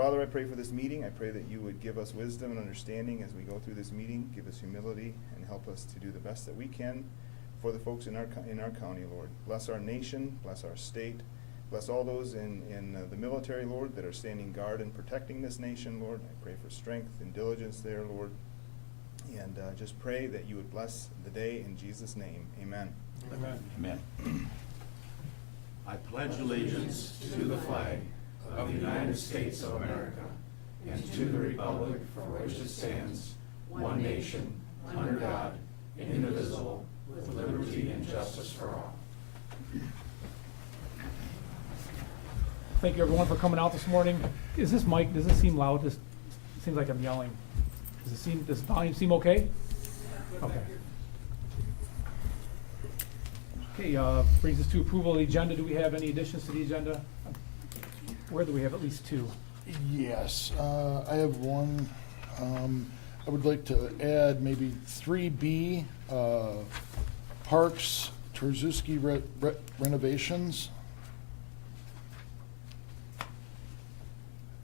Father, I pray for this meeting. I pray that you would give us wisdom and understanding as we go through this meeting. Give us humility and help us to do the best that we can for the folks in our county, Lord. Bless our nation, bless our state, bless all those in the military, Lord, that are standing guard and protecting this nation, Lord. I pray for strength and diligence there, Lord. And just pray that you would bless the day in Jesus' name. Amen. Amen. Amen. I pledge allegiance to the flag of the United States of America and to the republic for which it stands, one nation, under God, indivisible, with liberty and justice for all. Thank you everyone for coming out this morning. Is this mic, does it seem loud? It seems like I'm yelling. Does volume seem okay? Okay. Okay, brings us to approval of the agenda. Do we have any additions to the agenda? Where do we have at least two? Yes, I have one. I would like to add maybe 3B, Parks, Terzuski renovations.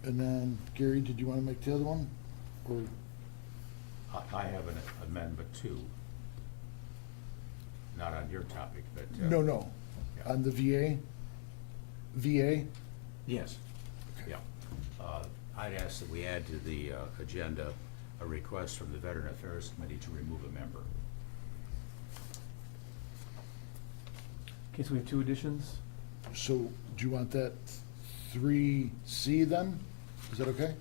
And then, Gary, did you want to make the other one? Or I have an amendment too. Not on your topic, but. no, Yeah. on the VA? VA? Yes. Yeah. I'd ask that we add to the agenda a request from the Veteran Affairs Committee to remove a member. Okay, so we have two additions. So, do you want that 3C then? Is that okay?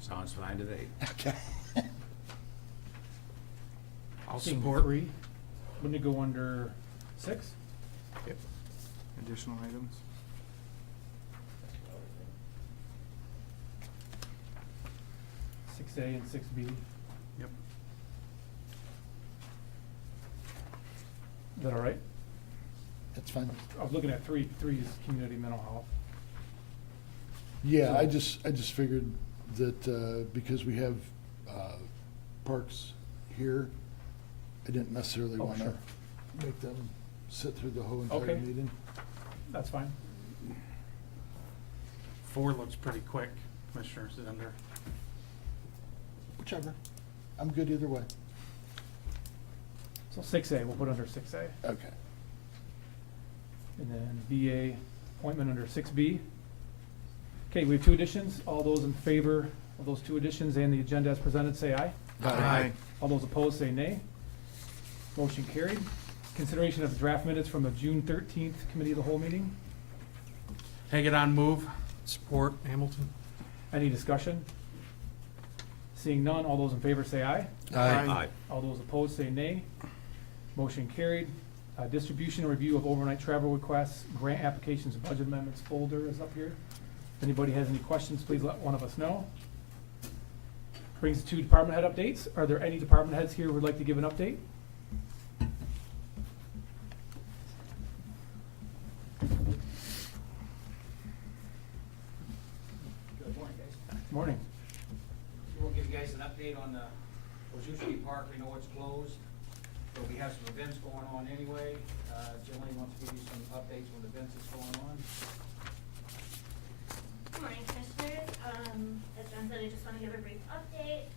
Sounds fine to me. Okay. I'll support. Wouldn't it go under 6? Yep. Additional items. A and 6B. Yep. Is that all right? That's fine. I was looking at 3. 3 is community mental health. Yeah, So- I just figured that because we have parks here, I didn't necessarily Oh, want to sure. make them sit through the whole entire Okay. meeting. That's fine. 4 looks pretty quick, Commissioner Zender. Whichever. I'm good either way. So 6A, we'll put under 6A. Okay. And then VA appointment under 6B. Okay, we have two additions. All those in favor of those two additions and the agenda as presented, say aye. Aye. All those opposed, say nay. Motion carried. Consideration of draft minutes from the June 13th Committee of the Whole meeting. Take it on move. Support Hamilton. Any discussion? Seeing none, all those in favor say aye. Aye. All those opposed say nay. Motion carried. Distribution and review of overnight travel requests, grant applications, and budget amendments folder is up here. If anybody has any questions, please let one of us know. Brings us to department head updates. Are there any department heads here who would like to give an update? Good morning, guys. Morning. We'll give you guys an update on the Ozuski Park. We know it's closed, but we have some events going on anyway. Jillian wants to give you some updates on events that's going on. Good morning, Commissioners. As John said, I just want to give a brief update.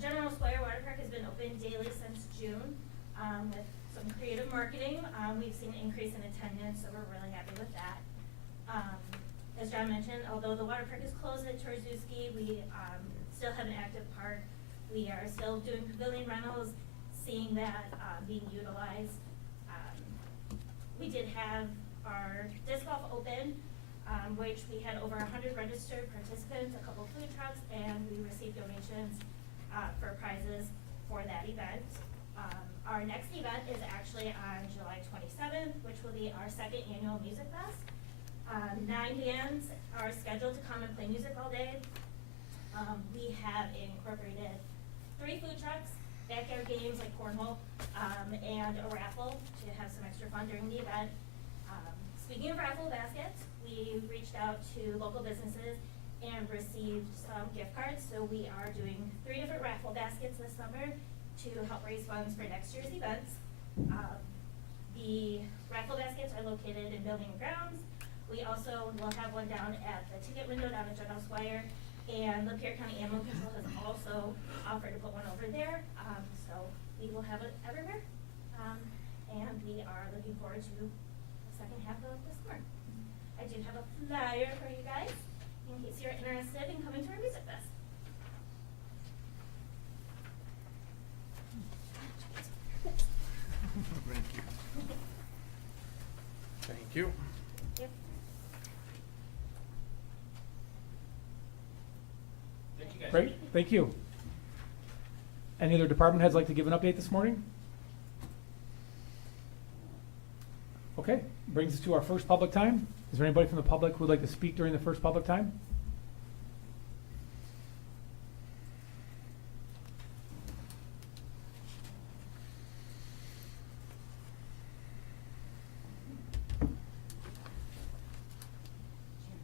General Square Water Park has been open daily since June with some creative marketing. We've seen an increase in attendance, so we're really happy with that. As John mentioned, although the water park is closed at Terzuski, we still have an active park. We are still doing pavilion rentals, seeing that being utilized. We did have our disc golf open, which we had over 100 registered participants, a couple food trucks, and we received donations for prizes for that event. Our next event is actually on July 27th, which will be our second annual Music Fest. 9 bands are scheduled to come and play music all day. We have incorporated 3 food trucks, backyard games like cornhole, and a raffle to have some extra fun during the event. Speaking of raffle baskets, we reached out to local businesses and received some gift cards. So we are doing 3 different raffle baskets this summer to help raise funds for next year's events. The raffle baskets are located in Building and Grounds. We also will have one down at the ticket window down at General Squire. And Lapeer County Animal Control has also offered to put one over there, so we will have it everywhere. And we are looking forward to the second half of the summer. I do have a flyer for you guys, in case you're interested in coming to our music fest. Thank you. Yep. Thank you guys. Great, thank you. Any other department heads like to give an update this morning? Okay, brings us to our first public time. Is there anybody from the public who would like to speak during the first public time?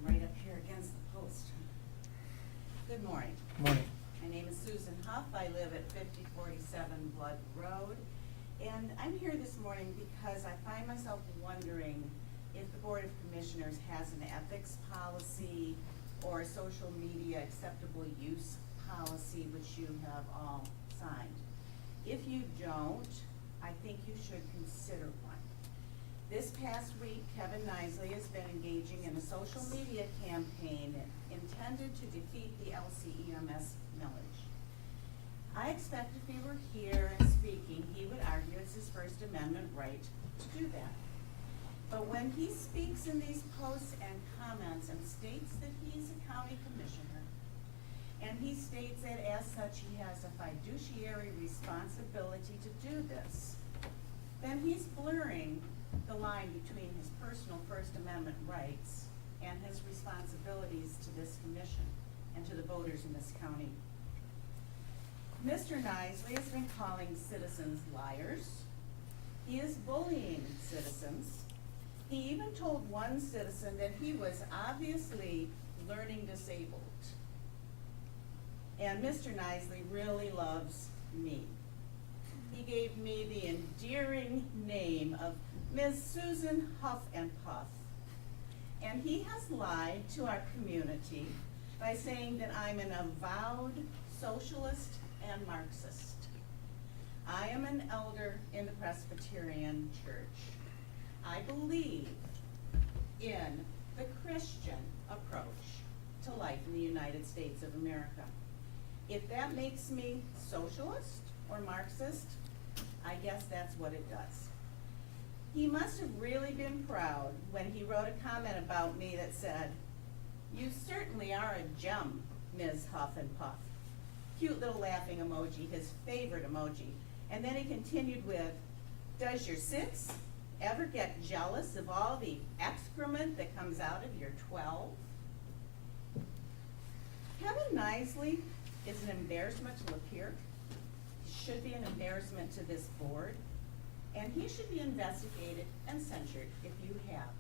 Right up here against the post. Good morning. Morning. My name is Susan Huff. I live at 5047 Blood Road. And I'm here this morning because I find myself wondering if the Board of Commissioners has an ethics policy or a social media acceptable use policy, which you have all signed. If you don't, I think you should consider one. This past week, Kevin Nisley has been engaging in a social media campaign intended to defeat the LCEMS millage. I expect if he were here and speaking, he would argue it's his First Amendment right to do that. But when he speaks in these posts and comments and states that he's a county commissioner, and he states that as such he has a fiduciary responsibility to do this, then he's blurring the line between his personal First Amendment rights and his responsibilities to this commission and to the voters in this county. Mr. Nisley has been calling citizens liars. He is bullying citizens. He even told one citizen that he was obviously learning disabled. And Mr. Nisley really loves me. He gave me the endearing name of Ms. Susan Huff and Puff. And he has lied to our community by saying that I'm an avowed socialist and Marxist. I am an elder in the Presbyterian Church. I believe in the Christian approach to life in the United States of America. If that makes me socialist or Marxist, I guess that's what it does. He must have really been proud when he wrote a comment about me that said, "You certainly are a gem, Ms. Huff and Puff." Cute little laughing emoji, his favorite emoji. And then he continued with, "Does your six ever get jealous of all the excrement that comes out of your 12? Kevin Nisley is an embarrassment to Lapeer. He should be an embarrassment to this board. And he should be investigated and censured if you have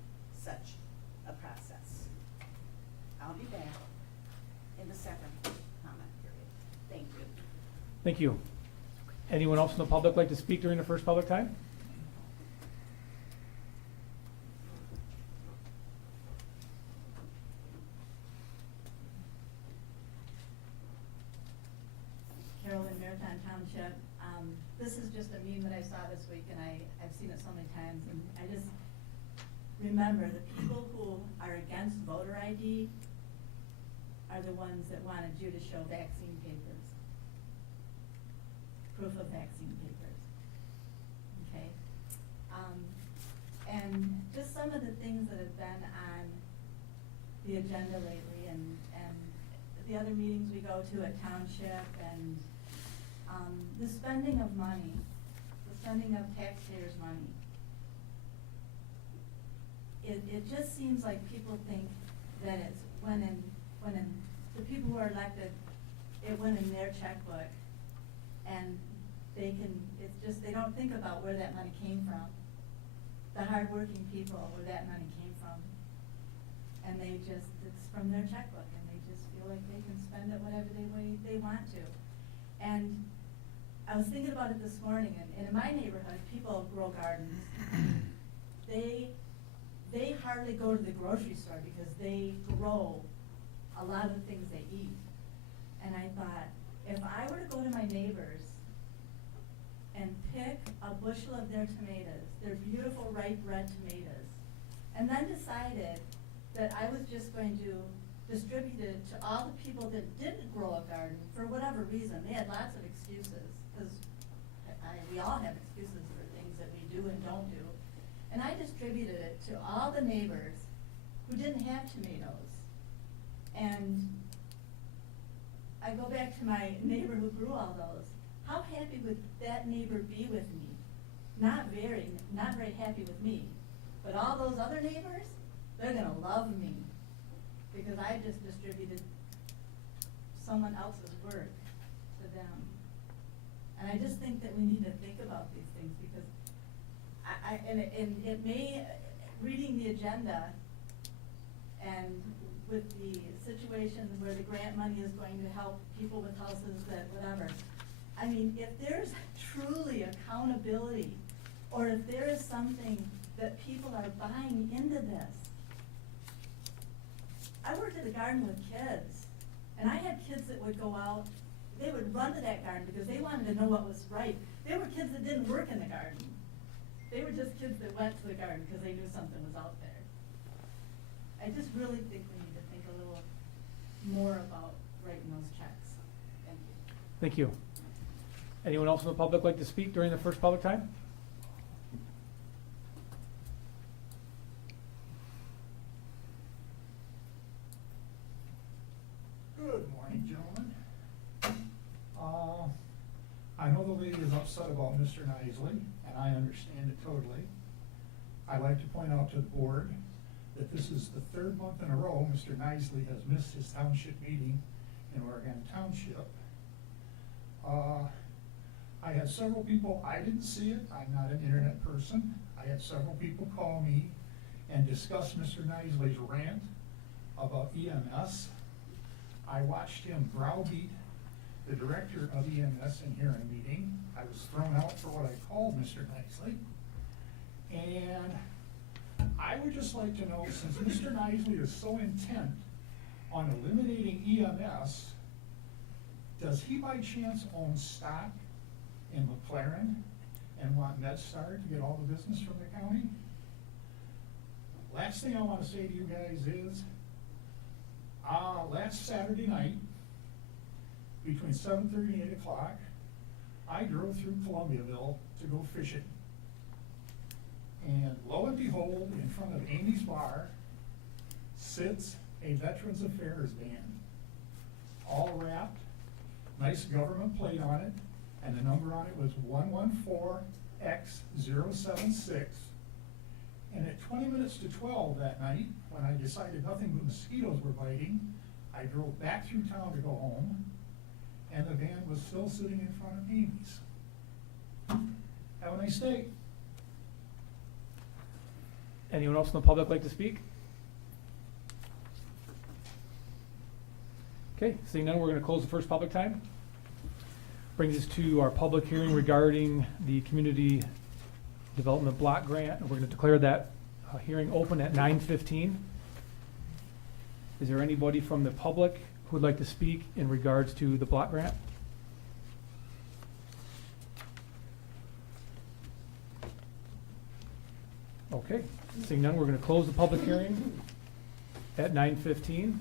such a process. I'll be back in the second comment period. Thank you. Thank you. Anyone else from the public like to speak during the first public time? Carolyn, Maritime Township. This is just a meme that I saw this week, and I've seen it so many times, and I just remember the people who are against voter ID are the ones that wanted you to show vaccine papers, proof of vaccine papers, okay? And just some of the things that have been on the agenda lately, and the other meetings we go to at Township, and the spending of money, the spending of taxpayers' money. It just seems like people think that it's when the people who are elected, it went in their checkbook, and it's just, they don't think about where that money came from. The hardworking people, where that money came from. And it's from their checkbook, and they just feel like they can spend it whatever way they want to. And I was thinking about it this morning, and in my neighborhood, people grow gardens. They hardly go to the grocery store because they grow a lot of the things they eat. And I thought, if I were to go to my neighbors and pick a bushel of their tomatoes, their beautiful ripe red tomatoes, and then decided that I was just going to distribute it to all the people that didn't grow a garden for whatever reason, they had lots of excuses, because we all have excuses for things that we do and don't do. And I distributed it to all the neighbors who didn't have tomatoes. And I go back to my neighbor who grew all those. How happy would that neighbor be with me? Not very happy with me. But all those other neighbors, they're gonna love me because I just distributed someone else's work to them. And I just think that we need to think about these things because and it may, reading the agenda and with the situation where the grant money is going to help people with houses that whatever, I mean, if there's truly accountability or if there is something that people are buying into this. I worked at a garden with kids, and I had kids that would go out, they would run to that garden because they wanted to know what was right. They were kids that didn't work in the garden. They were just kids that went to the garden because they knew something was out there. I just really think we need to think a little more about writing those checks. Thank you. Thank you. Anyone else in the public like to speak during the first public time? Good morning, gentlemen. I know the lady is upset about Mr. Nisley, and I understand it totally. I'd like to point out to the board that this is the third month in a row Mr. Nisley has missed his township meeting in Oregon Township. I had several people, I didn't see it, I'm not an internet person. I had several people call me and discuss Mr. Nisley's rant about EMS. I watched him browbeat the director of EMS in here in a meeting. I was thrown out for what I called Mr. Nisley. And I would just like to know, since Mr. Nisley is so intent on eliminating EMS, does he by chance own stock in McLaren and want MedStar to get all the business from the county? Last thing I want to say to you guys is, last Saturday night, between 7:30 and 8 o'clock, I drove through Columbiaville to go fishing. And lo and behold, in front of Amy's Bar sits a Veterans Affairs van, all wrapped, nice government plate on it, and the number on it was 114X076. And at 20 minutes to 12 that night, when I decided nothing but mosquitoes were biting, I drove back through town to go home, and the van was still sitting in front of Amy's. Have a nice day. Anyone else in the public like to speak? Okay, seeing none, we're going to close the first public time. Brings us to our public hearing regarding the Community Development Block Grant. We're going to declare that hearing open at 9:15. Is there anybody from the public who would like to speak in regards to the block grant? Okay, seeing none, we're going to close the public hearing at 9:15.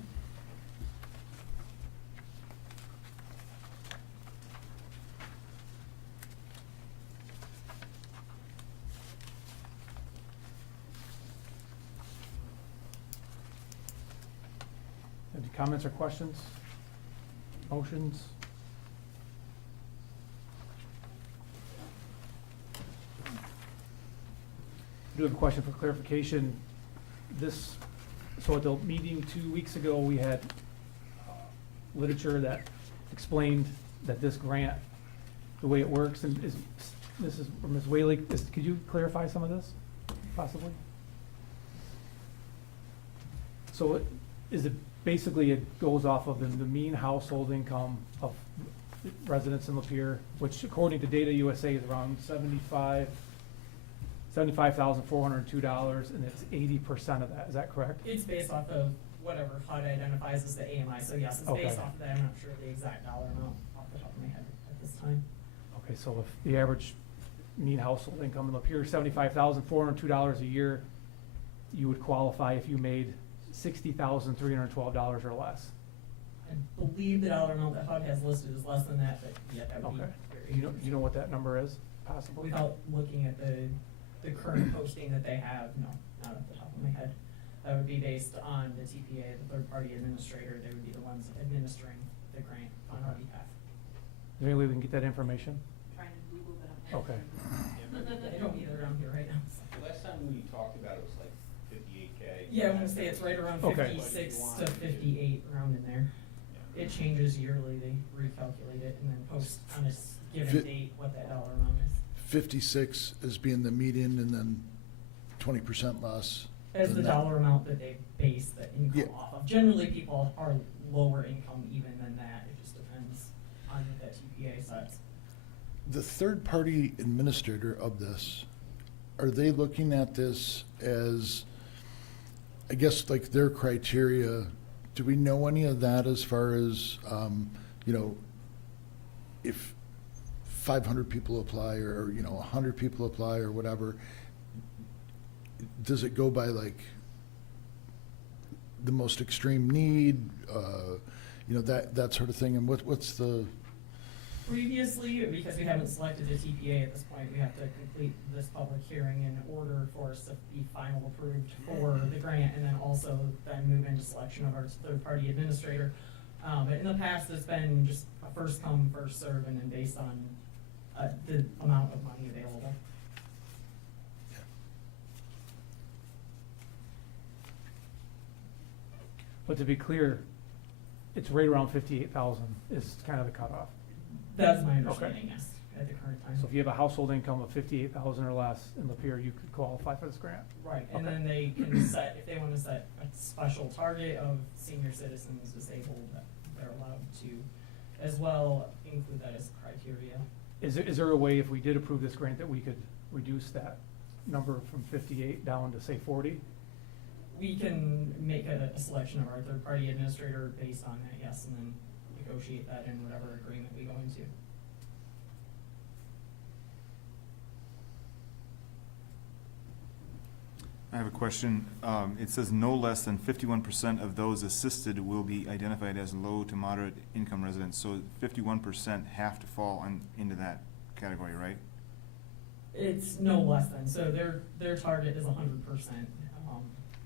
Any comments or questions? Motions? I do have a question for clarification. So at the meeting 2 weeks ago, we had literature that explained that this grant, the way it works, and this is Ms. Whaley, could you clarify some of this, possibly? So basically it goes off of the mean household income of residents in Lapeer, which according to Data USA is around $75,402, and it's 80% of that. Is that correct? It's based off of whatever HUD identifies as the AMI, so yes, it's based Okay. off of that. I'm not sure the exact dollar amount off the top of my head at this time. Okay, so if the average mean household income in Lapeer, $75,402 a year, you would qualify if you made $60,312 or less. I believe the dollar amount that HUD has listed is less than that, but yeah, that would be Okay. very. You know what that number is, possibly? Without looking at the current posting that they have, no, not off the top of my head. That would be based on the TPA, the third-party administrator, they would be the ones administering the grant on our behalf. Is there any way we can get that information? Trying to Google that. Okay. I don't either around here right now, so. The last time we talked about it was like 58K. Yeah, I'm gonna say it's right around Okay. 56 to 58, around in there. It changes yearly, they recalculate it and then post on this given Fi- date what that dollar amount is. 56 as being the median and then 20% less. As than the that. dollar amount that they base the income Yeah. off of. Generally, people are lower income even than that, it just depends on what that TPA sets. The third-party administrator of this, are they looking at this as, I guess, like their criteria? Do we know any of that as far as, if 500 people apply or, 100 people apply or whatever? Does it go by like the most extreme need, that sort of thing? And what's the? Previously, because we haven't selected a TPA at this point, we have to complete this public hearing in order for us to be final approved for the grant, and then also then move into selection of our third-party administrator. But in the past, it's been just a first come, first serve, and then based on the amount of money available. But to be clear, it's right around 58,000 is kind of the cutoff. That's my understanding, yes, at the current time. So if you have a household income of 58,000 or less in Lapeer, you could qualify for this grant. Right, and Okay. then they can set, if they want to set a special target of senior citizens, disabled, they're allowed to as well include that as criteria. Is there a way, if we did approve this grant, that we could reduce that number from 58 down to, say, 40? We can make a selection of our third-party administrator based on that, yes, and then negotiate that in whatever agreement we go into. I have a question. It says no less than 51% of those assisted will be identified as low to moderate income residents. So 51% have to fall into that category, right? It's no less than, so their target is 100%,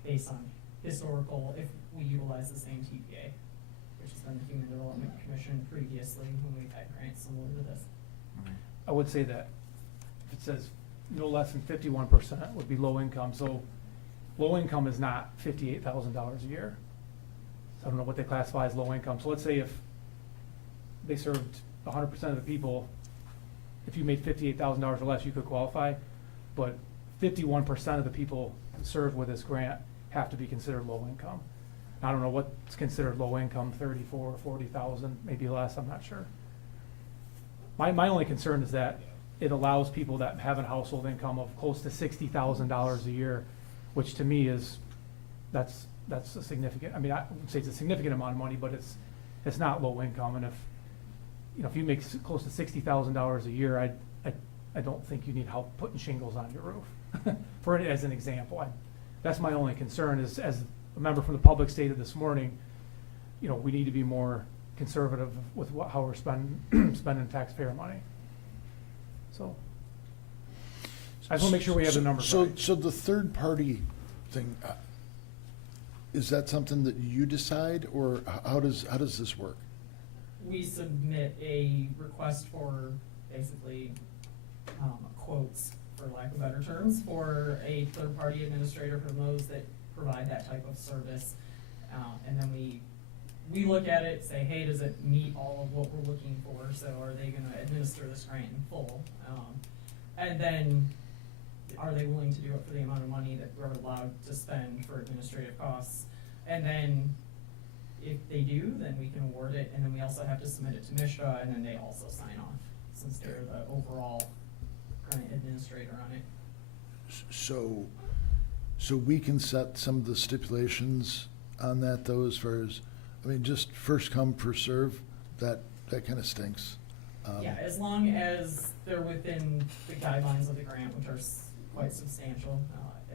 based on historical, if we utilize the same TPA, which has been the Human Development Commission previously when we've had grants similar to this. Okay. I would say that if it says no less than 51% would be low income, so low income is not $58,000 a year. So I don't know what they classify as low income. So let's say if they served 100% of the people, if you made $58,000 or less, you could qualify. But 51% of the people served with this grant have to be considered low income. I don't know what's considered low income, 34 or 40,000, maybe less, I'm not sure. My only concern is that it allows people that have a household income of close to $60,000 a year, which to me is, that's a significant, I mean, I wouldn't say it's a significant amount of money, but it's not low income. And if you make close to $60,000 a year, I don't think you need help putting shingles on your roof, as an example. That's my only concern is, as a member from the public stated this morning, we need to be more conservative with how we're spending taxpayer money. So I just want to make sure we have the numbers right. So the third party thing, is that something that you decide, or how does this work? We submit a request for basically quotes, for lack of better terms, for a third-party administrator for those that provide that type of service. And then we look at it, say, hey, does it meet all of what we're looking for? So are they gonna administer this grant in full? And then are they willing to do it for the amount of money that we're allowed to spend for administrative costs? And then if they do, then we can award it, and then we also have to submit it to MISHA, and then they also sign off, since they're the overall grant administrator on it. So we can set some of the stipulations on that though, as far as, I mean, just first come, first serve, that kind of stinks. Yeah, as long as they're within the guidelines of the grant, which are quite substantial,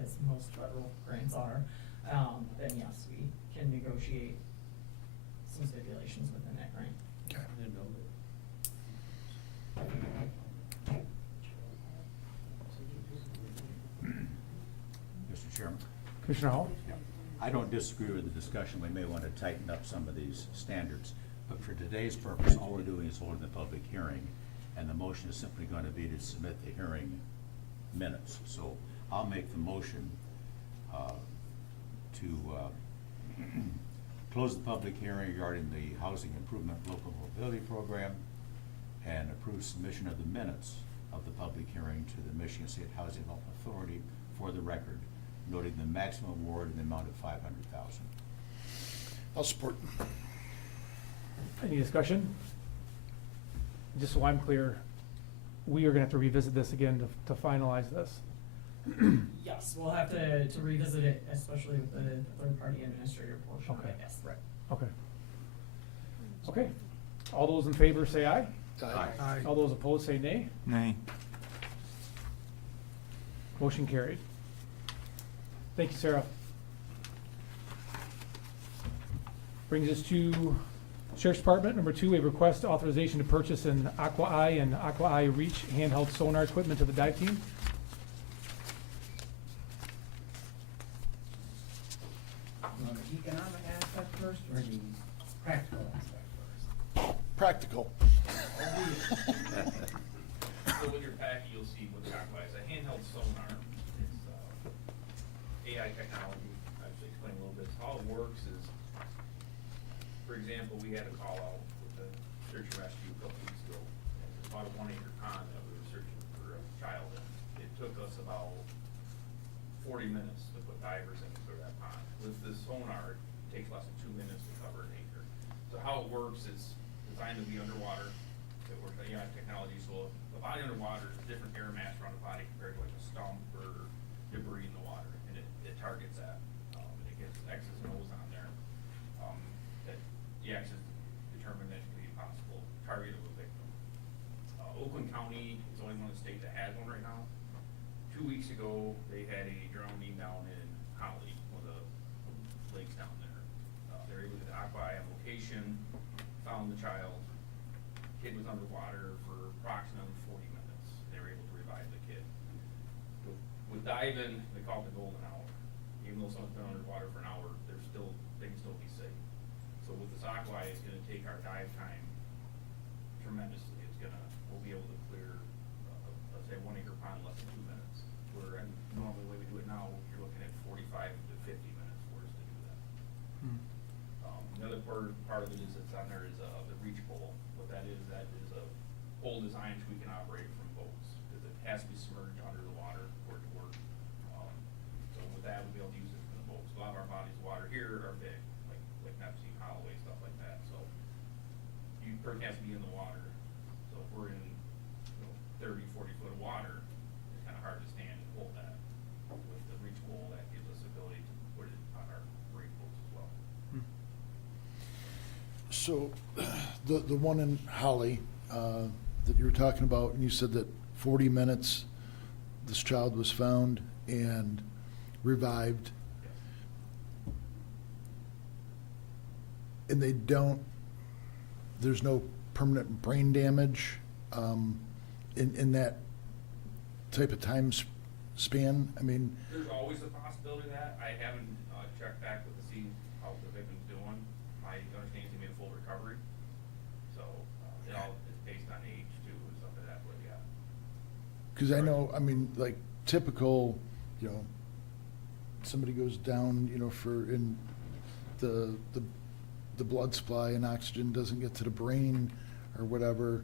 as most federal grants are, then yes, we can negotiate some stipulations within that grant. Okay. Mr. Chairman? Commissioner Hall? I don't disagree with the discussion. We may want to tighten up some of these standards. But for today's purpose, all we're doing is holding the public hearing, and the motion is simply going to be to submit the hearing minutes. So I'll make the motion to close the public hearing regarding the Housing Improvement Local Mobility Program and approve submission of the minutes of the public hearing to the Michigan State Housing Development Authority for the record, noting the maximum award in the amount of $500,000. I'll support. Any discussion? Just so I'm clear, we are gonna have to revisit this again to finalize this. Yes, we'll have to revisit it, especially with the third-party administrator portion of Okay. it, yes. Right. Okay. Okay. All those in favor say aye. Aye. All those opposed say nay. Nay. Motion carried. Thank you, Sarah. Brings us to Sheriff's Department. Number 2, we have request authorization to purchase an Aqua Eye and Aqua Eye Reach handheld sonar equipment to the dive team. You want the economic aspect first, or the practical aspect first? Practical. So with your packet, you'll see what the Aqua is, a handheld sonar. It's AI technology. I'll actually explain a little bit. How it works is, for example, we had a call out with the search and rescue a couple weeks ago. And it's about a 1-acre pond that we were searching for a child in. It took us about 40 minutes to put divers in to clear that pond. With this sonar, it takes less than 2 minutes to cover an acre. So how it works is designed to be underwater. It works with AI technology, so the body underwater is a different air mass around the body compared to like a stump or debris in the water, and it targets that. And it gets X's and O's on there. That the X's determine that it can be a possible target of a victim. Oakland County is the only one in the state that has one right now. 2 weeks ago, they had a drowning down in Holly, one of the lakes down there. They were able to get the Aqua Eye on location, found the child. Kid was underwater for approximately 40 minutes. They were able to revive the kid. With diving, they call it the golden hour. Even though someone's been underwater for an hour, they can still be safe. So with this Aqua Eye, it's gonna take our dive time tremendously. We'll be able to clear, let's say 1-acre pond in less than 2 minutes. Where normally the way we do it now, you're looking at 45 to 50 minutes for us to do that. Another part of it is it's on there is the reach pole. What that is a pole design which we can operate from boats, because it has to be submerged under the water for it to work. So with that, we'll be able to use it for the boats. A lot of our bodies of water here are big, like Neptune, Holloway, stuff like that. So you person has to be in the water. So if we're in 30, 40 foot of water, it's kind of hard to stand and hold that. With the reach pole, that gives us the ability to put it on our great boats as well. So, the one in Holly, that you were talking about, and you said that 40 minutes, this child was found and revived. And there's no permanent brain damage, in that type of time span? I mean, There's always a possibility of that. I haven't checked back with to see how the victim's doing. My understanding is gonna be a full recovery. So, it all is based on age too, and stuff like that, but yeah. because I know, I mean, like typical, somebody goes down, in the blood supply and oxygen doesn't get to the brain or whatever,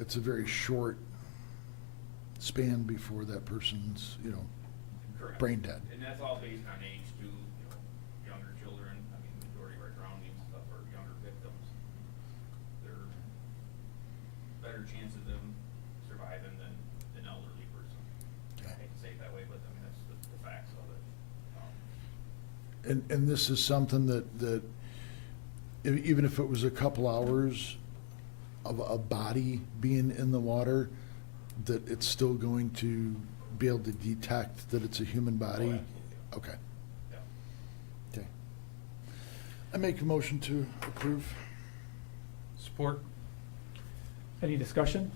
it's a very short span before that person's, Correct. brain dead. And that's all based on age too, younger children, I mean, majority of our drownings and stuff are younger victims. They're better chance of them surviving than an elderly person. I hate to say it that way, but I mean, that's the facts of it. And this is something that even if it was a couple hours of a body being in the water, that it's still going to be able to detect that it's a human body? Correct. Okay. Yeah. Okay. I make a motion to approve. Support. Any discussion?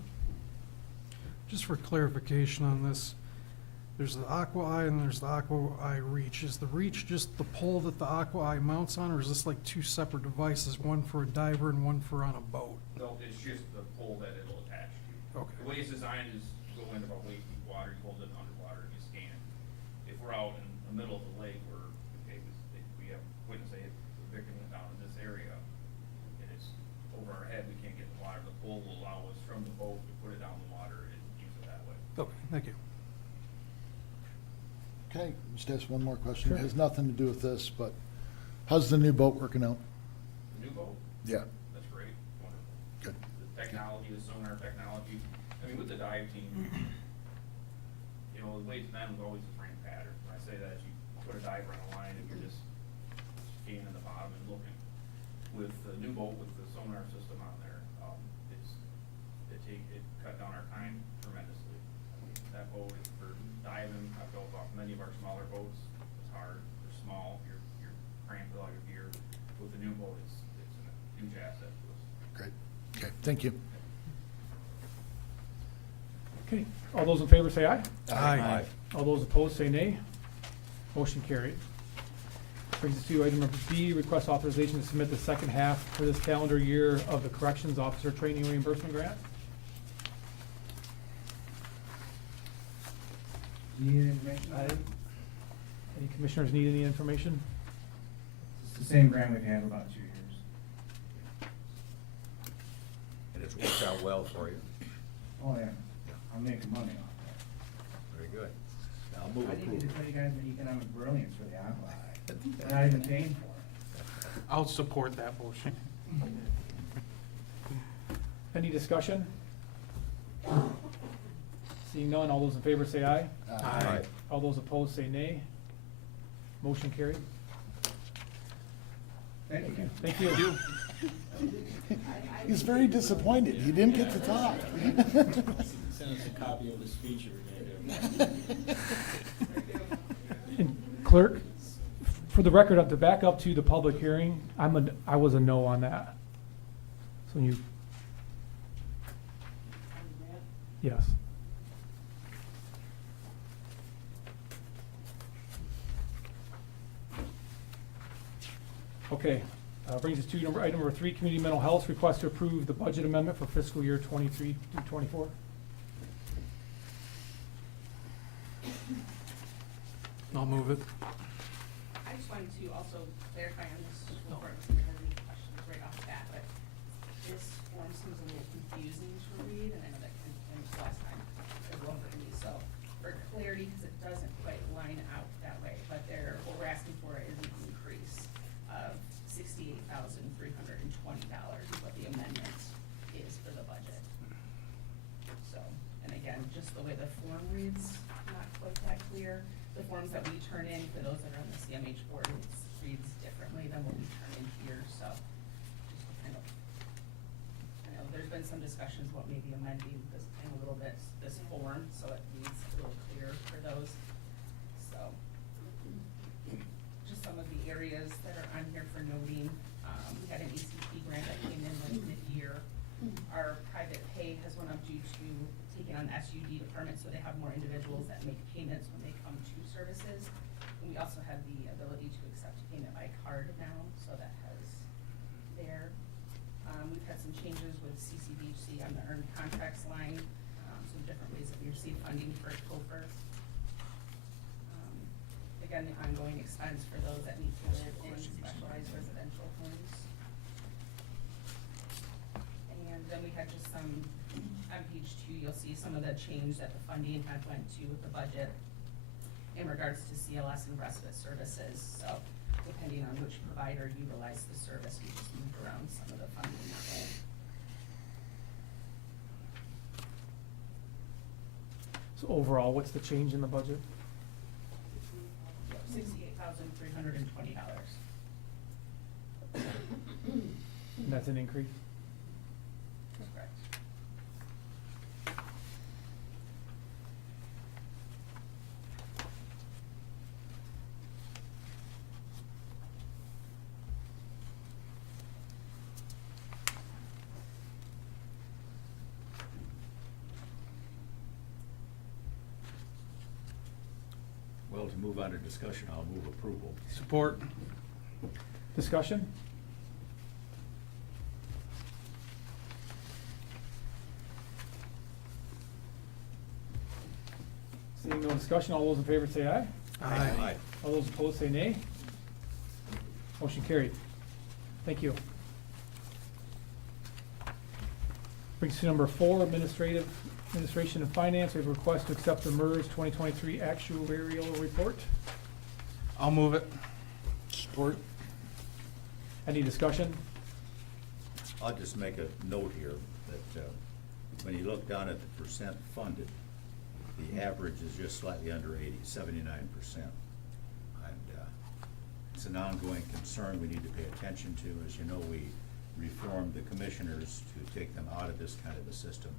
Just for clarification on this, there's the Aqua Eye and there's the Aqua Eye Reach. Is the Reach just the pole that the Aqua Eye mounts on, or is this like two separate devices, one for a diver and one for on a boat? No, it's just the pole that it'll attach to. Okay. The way it's designed is go into about waist deep water, you hold it underwater, and you scan. If we're out in the middle of the lake where, okay, we have witness say the victim went down in this area, and it's over our head, we can't get in the water, the pole will allow us from the boat to put it down in the water and use it that way. Okay, thank you. Okay, just ask one more question. Sure. It has nothing to do with this, but how's the new boat working out? The new boat, Yeah, that's great, wonderful. good. The technology, the sonar technology, I mean, with the dive team, you know, the way it's been was always the frame pattern. When I say that, is you put a diver on a line and you're just scanning the bottom and looking. With the new boat, with the sonar system on there, it cut down our time tremendously. I mean, that boat is for diving, I've built off many of our smaller boats, it's hard, they're small, you're cramped with all your gear. With the new boat, it's a huge asset to us. Great. Okay, thank you. Okay, all those in favor say aye. Aye. All those opposed say nay. Motion carried. Brings us to item number B, request authorization to submit the second half for this calendar year of the Corrections Officer Training Reimbursement Grant. Need information on it? Any commissioners need any information? It's the same grant we've had for about 2 years. And it's worked out well for you. Oh, yeah. I'm making money off that. Very good. Now I'll move I didn't need to approval. tell you guys the economic brilliance for the Aqua Eye. We're not even paying for it. I'll support that motion. Any discussion? Seeing none, all those in favor say aye. Aye. All those opposed say nay. Motion carried. Thank you. Thank you. He's very disappointed. He didn't get to talk. Send us a copy of the speech you were gonna do. And Clerk, for the record, to back up to the public hearing, I was a no on that. So you, yes. Okay, brings us to item number 3, community mental health, request to approve the budget amendment for fiscal year 23 through 24. I'll move it. I just wanted to also clarify on this before I have any questions right off the bat, but this form seems a little confusing to read, and I know that kind of came up last time as well for me, so for clarity, because it doesn't quite line out that way, but what we're asking for is an increase of $68,320 is what the amendment is for the budget. So, and again, just the way the form reads, not quite that clear. The forms that we turn in for those that are on the CMH board reads differently than what we turn in here, so just to kind of, I know there's been some discussions what maybe amending this thing a little bit, this form, so it reads a little clearer for those. So, just some of the areas that are on here for noting, we had an ECP grant that came in like mid-year. Our private pay has went up due to taking on SUD department, so they have more individuals that make payments when they come to services. And we also have the ability to accept payment by card now, so that has there. We've had some changes with CCBHC on the earned contracts line, some different ways that we receive funding for TOFR. Again, the ongoing expense for those that need to live in specialized residential homes. And then we had just some, on page 2, you'll see some of the change that the funding had went to with the budget in regards to CLS and respite services. So depending on which provider utilized the service, we just moved around some of the funding that way. So overall, what's the change in the budget? $68,320. That's an increase? Correct. Well, to move on to discussion, I'll move approval. Support. Discussion? Seeing no discussion, all those in favor say aye. Aye. All those opposed say nay. Motion carried. Thank you. Brings us to number 4, Administration and Finance. We have a request to accept the MERS 2023 actuarial report. I'll move it. Support. Any discussion? I'll just make a note here that when you look down at the percent funded, the average is just slightly under 79%. And it's an ongoing concern we need to pay attention to. As you know, we reformed the commissioners to take them out of this kind of a system,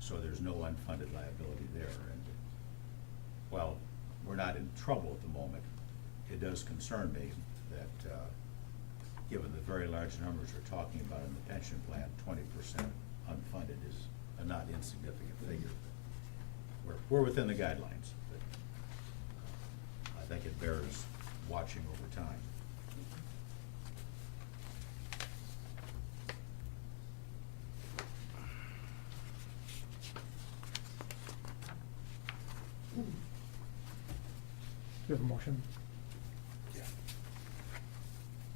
so there's no unfunded liability there. And while we're not in trouble at the moment, it does concern me that given the very large numbers we're talking about in the pension plan, 20% unfunded is a not insignificant figure. We're within the guidelines, but I think it bears watching over time. Do you have a motion? Yeah.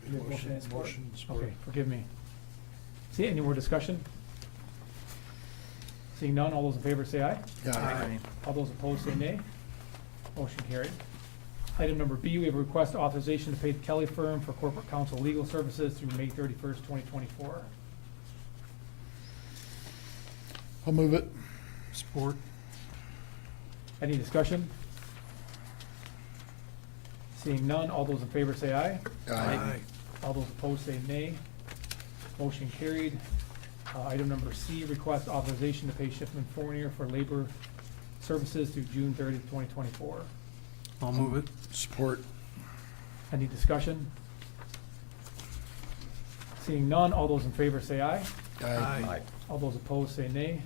Do you have a motion and support? Motion, support. Okay, forgive me. See, any more discussion? Seeing none, all those in favor say aye. Aye. All those opposed say nay. Motion carried. Item number B, we have a request authorization to pay the Kelly firm for corporate counsel legal services through May 31st, 2024. I'll move it. Support. Any discussion? Seeing none, all those in favor say aye. All those opposed say nay. Motion carried. Item number C, request authorization to pay Schiffman Fournier for labor services through June 30th, 2024. I'll move it. Support. Any discussion? Seeing none, all those in favor say aye. Aye. All those opposed say nay.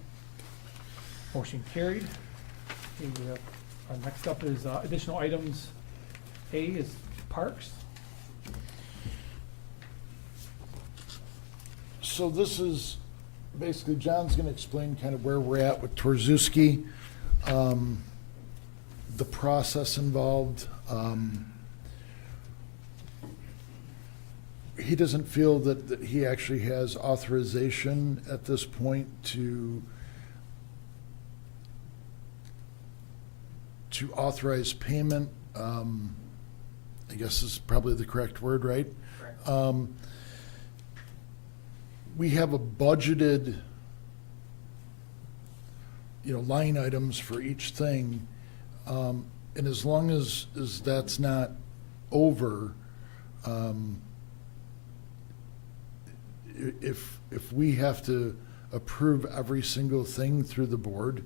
Motion carried. Okay, we have, next up is additional items. A is parks. So this is, basically, John's gonna explain kind of where we're at with Torzuski, the process involved. He doesn't feel that he actually has authorization at this point to authorize payment. I guess is probably the correct word, right? Correct. We have a budgeted, line items for each thing. And as long as that's not over, if we have to approve every single thing through the board,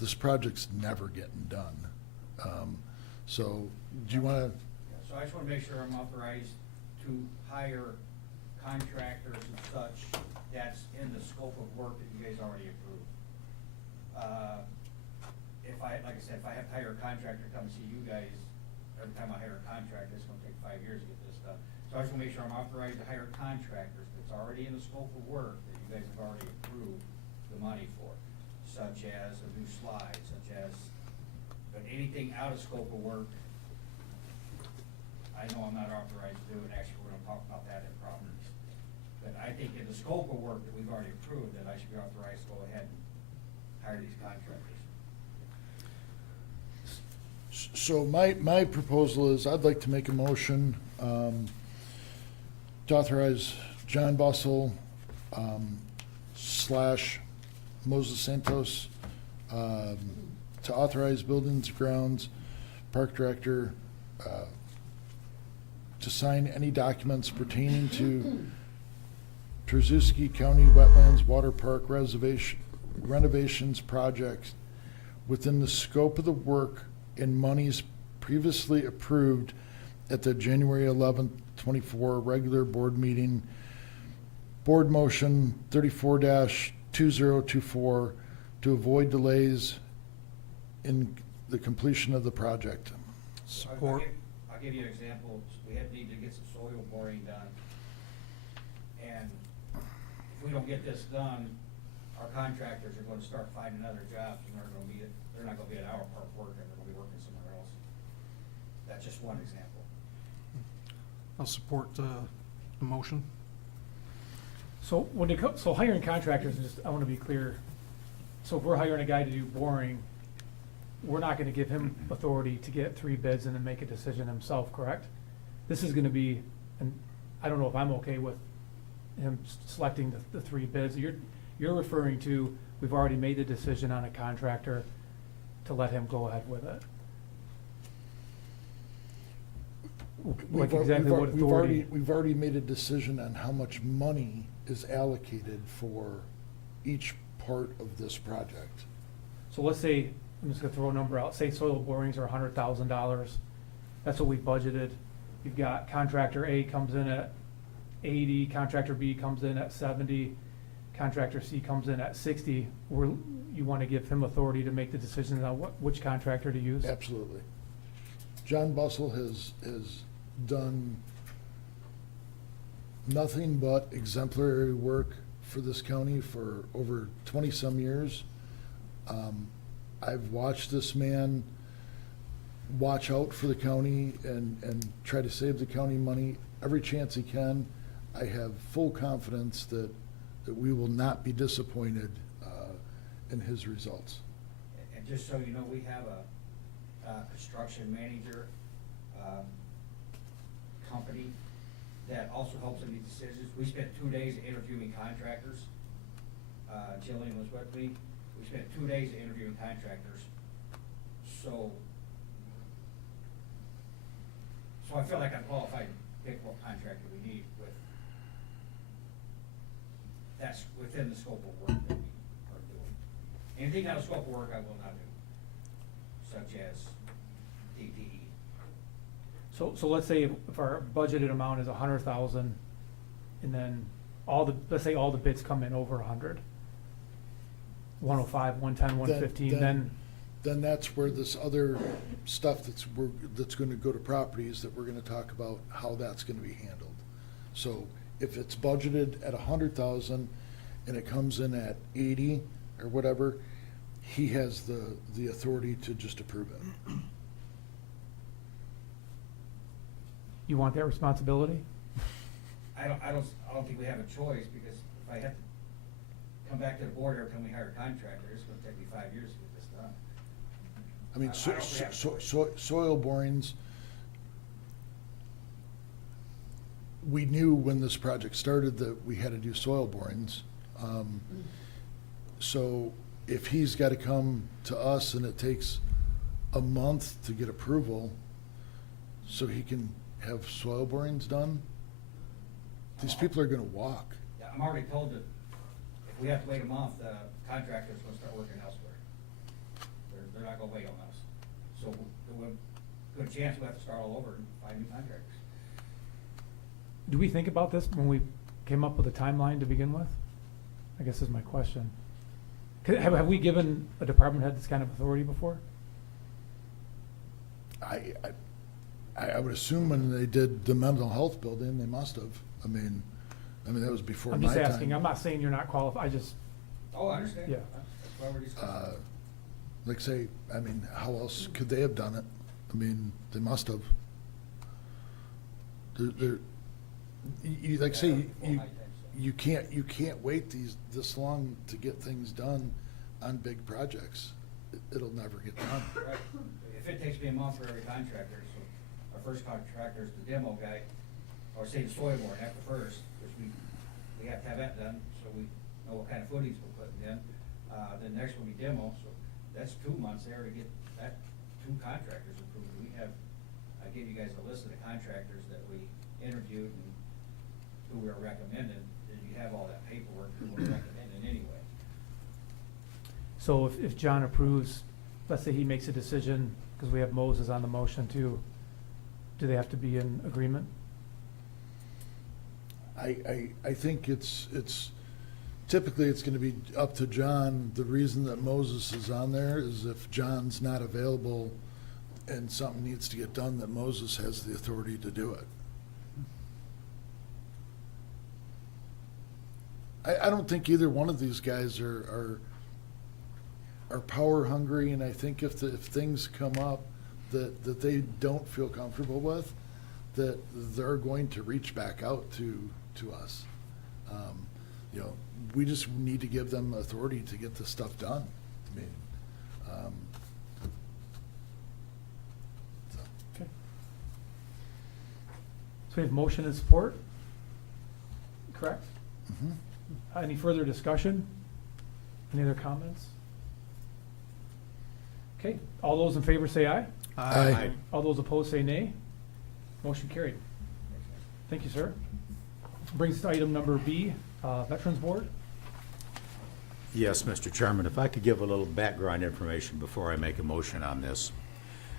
this project's never getting done. So, do you wanna? So I just wanna make sure I'm authorized to hire contractors and such that's in the scope of work that you guys already approved. Like I said, if I have to hire a contractor to come see you guys, every time I hire a contractor, it's gonna take 5 years to get this done. So I just wanna make sure I'm authorized to hire contractors that's already in the scope of work that you guys have already approved the money for, such as a new slide, such as, but anything out of scope of work, I know I'm not authorized to do, and actually, we're gonna talk about that in properties. But I think in the scope of work that we've already approved, that I should be authorized to go ahead and hire these contractors. So my proposal is, I'd like to make a motion to authorize John Bussell / Moses Santos to authorize Buildings and Grounds Park Director to sign any documents pertaining to Trzuski County Wetlands Water Park renovations project within the scope of the work and monies previously approved at the January 11th, 24 regular board meeting. Board motion 34-2024 to avoid delays in the completion of the project. Support. I'll give you an example. We need to get some soil boring done. And if we don't get this done, our contractors are gonna start finding other jobs, and they're not gonna be at our park working, they're gonna be working somewhere else. That's just one example. I'll support the motion. So so hiring contractors, I want to be clear. So if we're hiring a guy to do boring, we're not going to give him authority to get 3 bids and then make a decision himself, correct? This is going to be, and I don't know if I'm okay with him selecting the 3 bids. You're referring to, we've already made the decision on a contractor to let him go ahead with it. Like exactly what authority? We've already made a decision on how much money is allocated for each part of this project. So let's say, I'm just gonna throw a number out, say soil borings are $100,000. That's what we budgeted. You've got contractor A comes in at 80, contractor B comes in at 70, contractor C comes in at 60. You wanna give him authority to make the decisions on which contractor to use? Absolutely. John Bussell has done nothing but exemplary work for this county for over 20-some years. I've watched this man watch out for the county and try to save the county money every chance he can. I have full confidence that we will not be disappointed in his results. And just so you know, we have a construction manager company that also helps in these decisions. We spent 2 days interviewing contractors. Jillian was with me. We spent 2 days interviewing contractors. So I feel like I'm qualified to pick what contractor we need that's within the scope of work that we are doing. Anything out of scope of work I will not do, such as DPE. So let's say if our budgeted amount is 100,000, and then let's say all the bids come in over 100, 105, 110, 115, then that's where this other stuff that's gonna go to properties that we're gonna talk about how that's gonna be handled. So if it's budgeted at 100,000 and it comes in at 80 or whatever, he has the authority to just approve it. You want that responsibility? I don't think we have a choice, because if I have to come back to the board every time we hire a contractor, it's gonna take me 5 years to get this done. I mean, I don't have a choice. soil borings, we knew when this project started that we had to do soil borings. So if he's gotta come to us and it takes a month to get approval so he can have soil borings done, these people are gonna walk. Yeah, I'm already told that if we have to wait a month, the contractor's gonna start working elsewhere. They're not gonna wait on us. So there's a good chance we'll have to start all over and find new contractors. Do we think about this when we came up with a timeline to begin with? I guess is my question. Have we given a department head this kind of authority before? I would assume when they did the mental health building, they must have. I mean, that was before my I'm time. just asking, I'm not saying you're not qualified, Oh, I understand. Yeah. That's why we're discussing. Like say, I mean, how else could they have done it? I mean, they must have. Like say, you can't wait this long to get things done on big projects. It'll never get done. Right. If it takes me a month for every contractor, so our first contractor is the demo guy, or say the soil board after first, which we have to have that done, so we know what kind of footings we're putting in. Then next will be demo, so that's 2 months there to get that 2 contractors approved. I gave you guys a list of the contractors that we interviewed and who we are recommending. Then you you have all that paperwork, we would recommend it anyway. So if John approves, let's say he makes a decision, because we have Moses on the motion too, do they have to be in agreement? I think it's typically it's gonna be up to John. The reason that Moses is on there is if John's not available and something needs to get done, that Moses has the authority to do it. I don't think either one of these guys are power hungry, and I think if things come up that they don't feel comfortable with, that they're going to reach back out to us. You know, we just need to give them authority to get this stuff done. I mean, so. Okay. So we have motion and support, correct? Mhm. Any further discussion? Any other comments? Okay, all those in favor say aye. Aye. All those opposed say nay. Motion carried. Thank you, sir. Brings us to item number B, Veterans Board. Yes, Mr. Chairman, if I could give a little background information before I make a motion on this.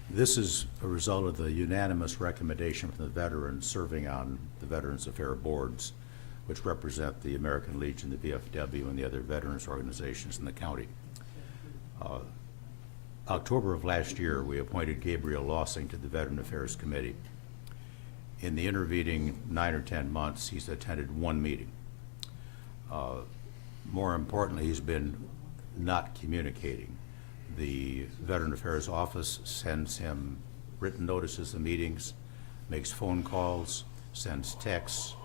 This is a result of the unanimous recommendation from the veterans serving on the Veterans Affairs boards, which represent the American Legion, the VFW, and the other veterans organizations in the county. October of last year, we appointed Gabriel Lossing to the Veteran Affairs Committee. In the intervening 9 or 10 months, he's attended one meeting. More importantly, he's been not communicating. The Veteran Affairs Office sends him written notices of meetings, makes phone calls, sends texts.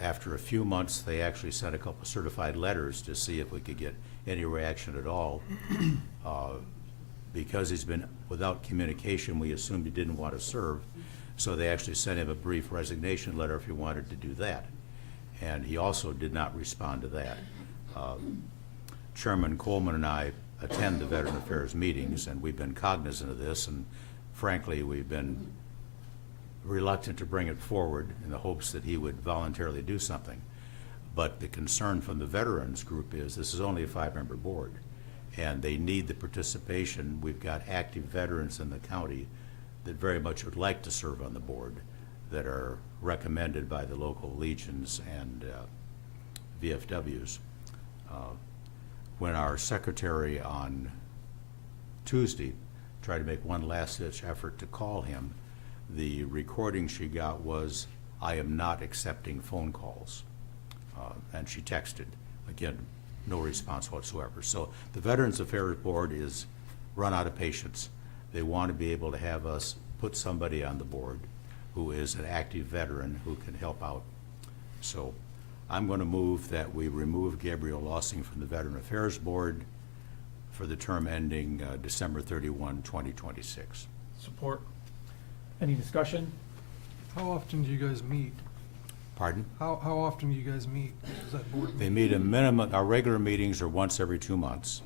After a few months, they actually sent a couple certified letters to see if we could get any reaction at all. Because he's been without communication, we assumed he didn't want to serve. So they actually sent him a brief resignation letter if he wanted to do that. And he also did not respond to that. Chairman Coleman and I attend the Veteran Affairs meetings, and we've been cognizant of this, and frankly, we've been reluctant to bring it forward in the hopes that he would voluntarily do something. But the concern from the veterans group is this is only a 5-member board, and they need the participation. We've got active veterans in the county that very much would like to serve on the board, that are recommended by the local legions and VFWs. When our secretary on Tuesday tried to make one last-ditch effort to call him, the recording she got was, "I am not accepting phone calls." And she texted. Again, no response whatsoever. So the Veterans Affairs Board is run out of patience. They want to be able to have us put somebody on the board who is an active veteran who can help out. So I'm going to move that we remove Gabriel Lossing from the Veteran Affairs Board for the term ending December 31, 2026. Support. Any discussion? How often do you guys meet? Pardon? How often do you guys meet? Is that board They meeting? meet a minimum, our regular meetings are once every 2 months.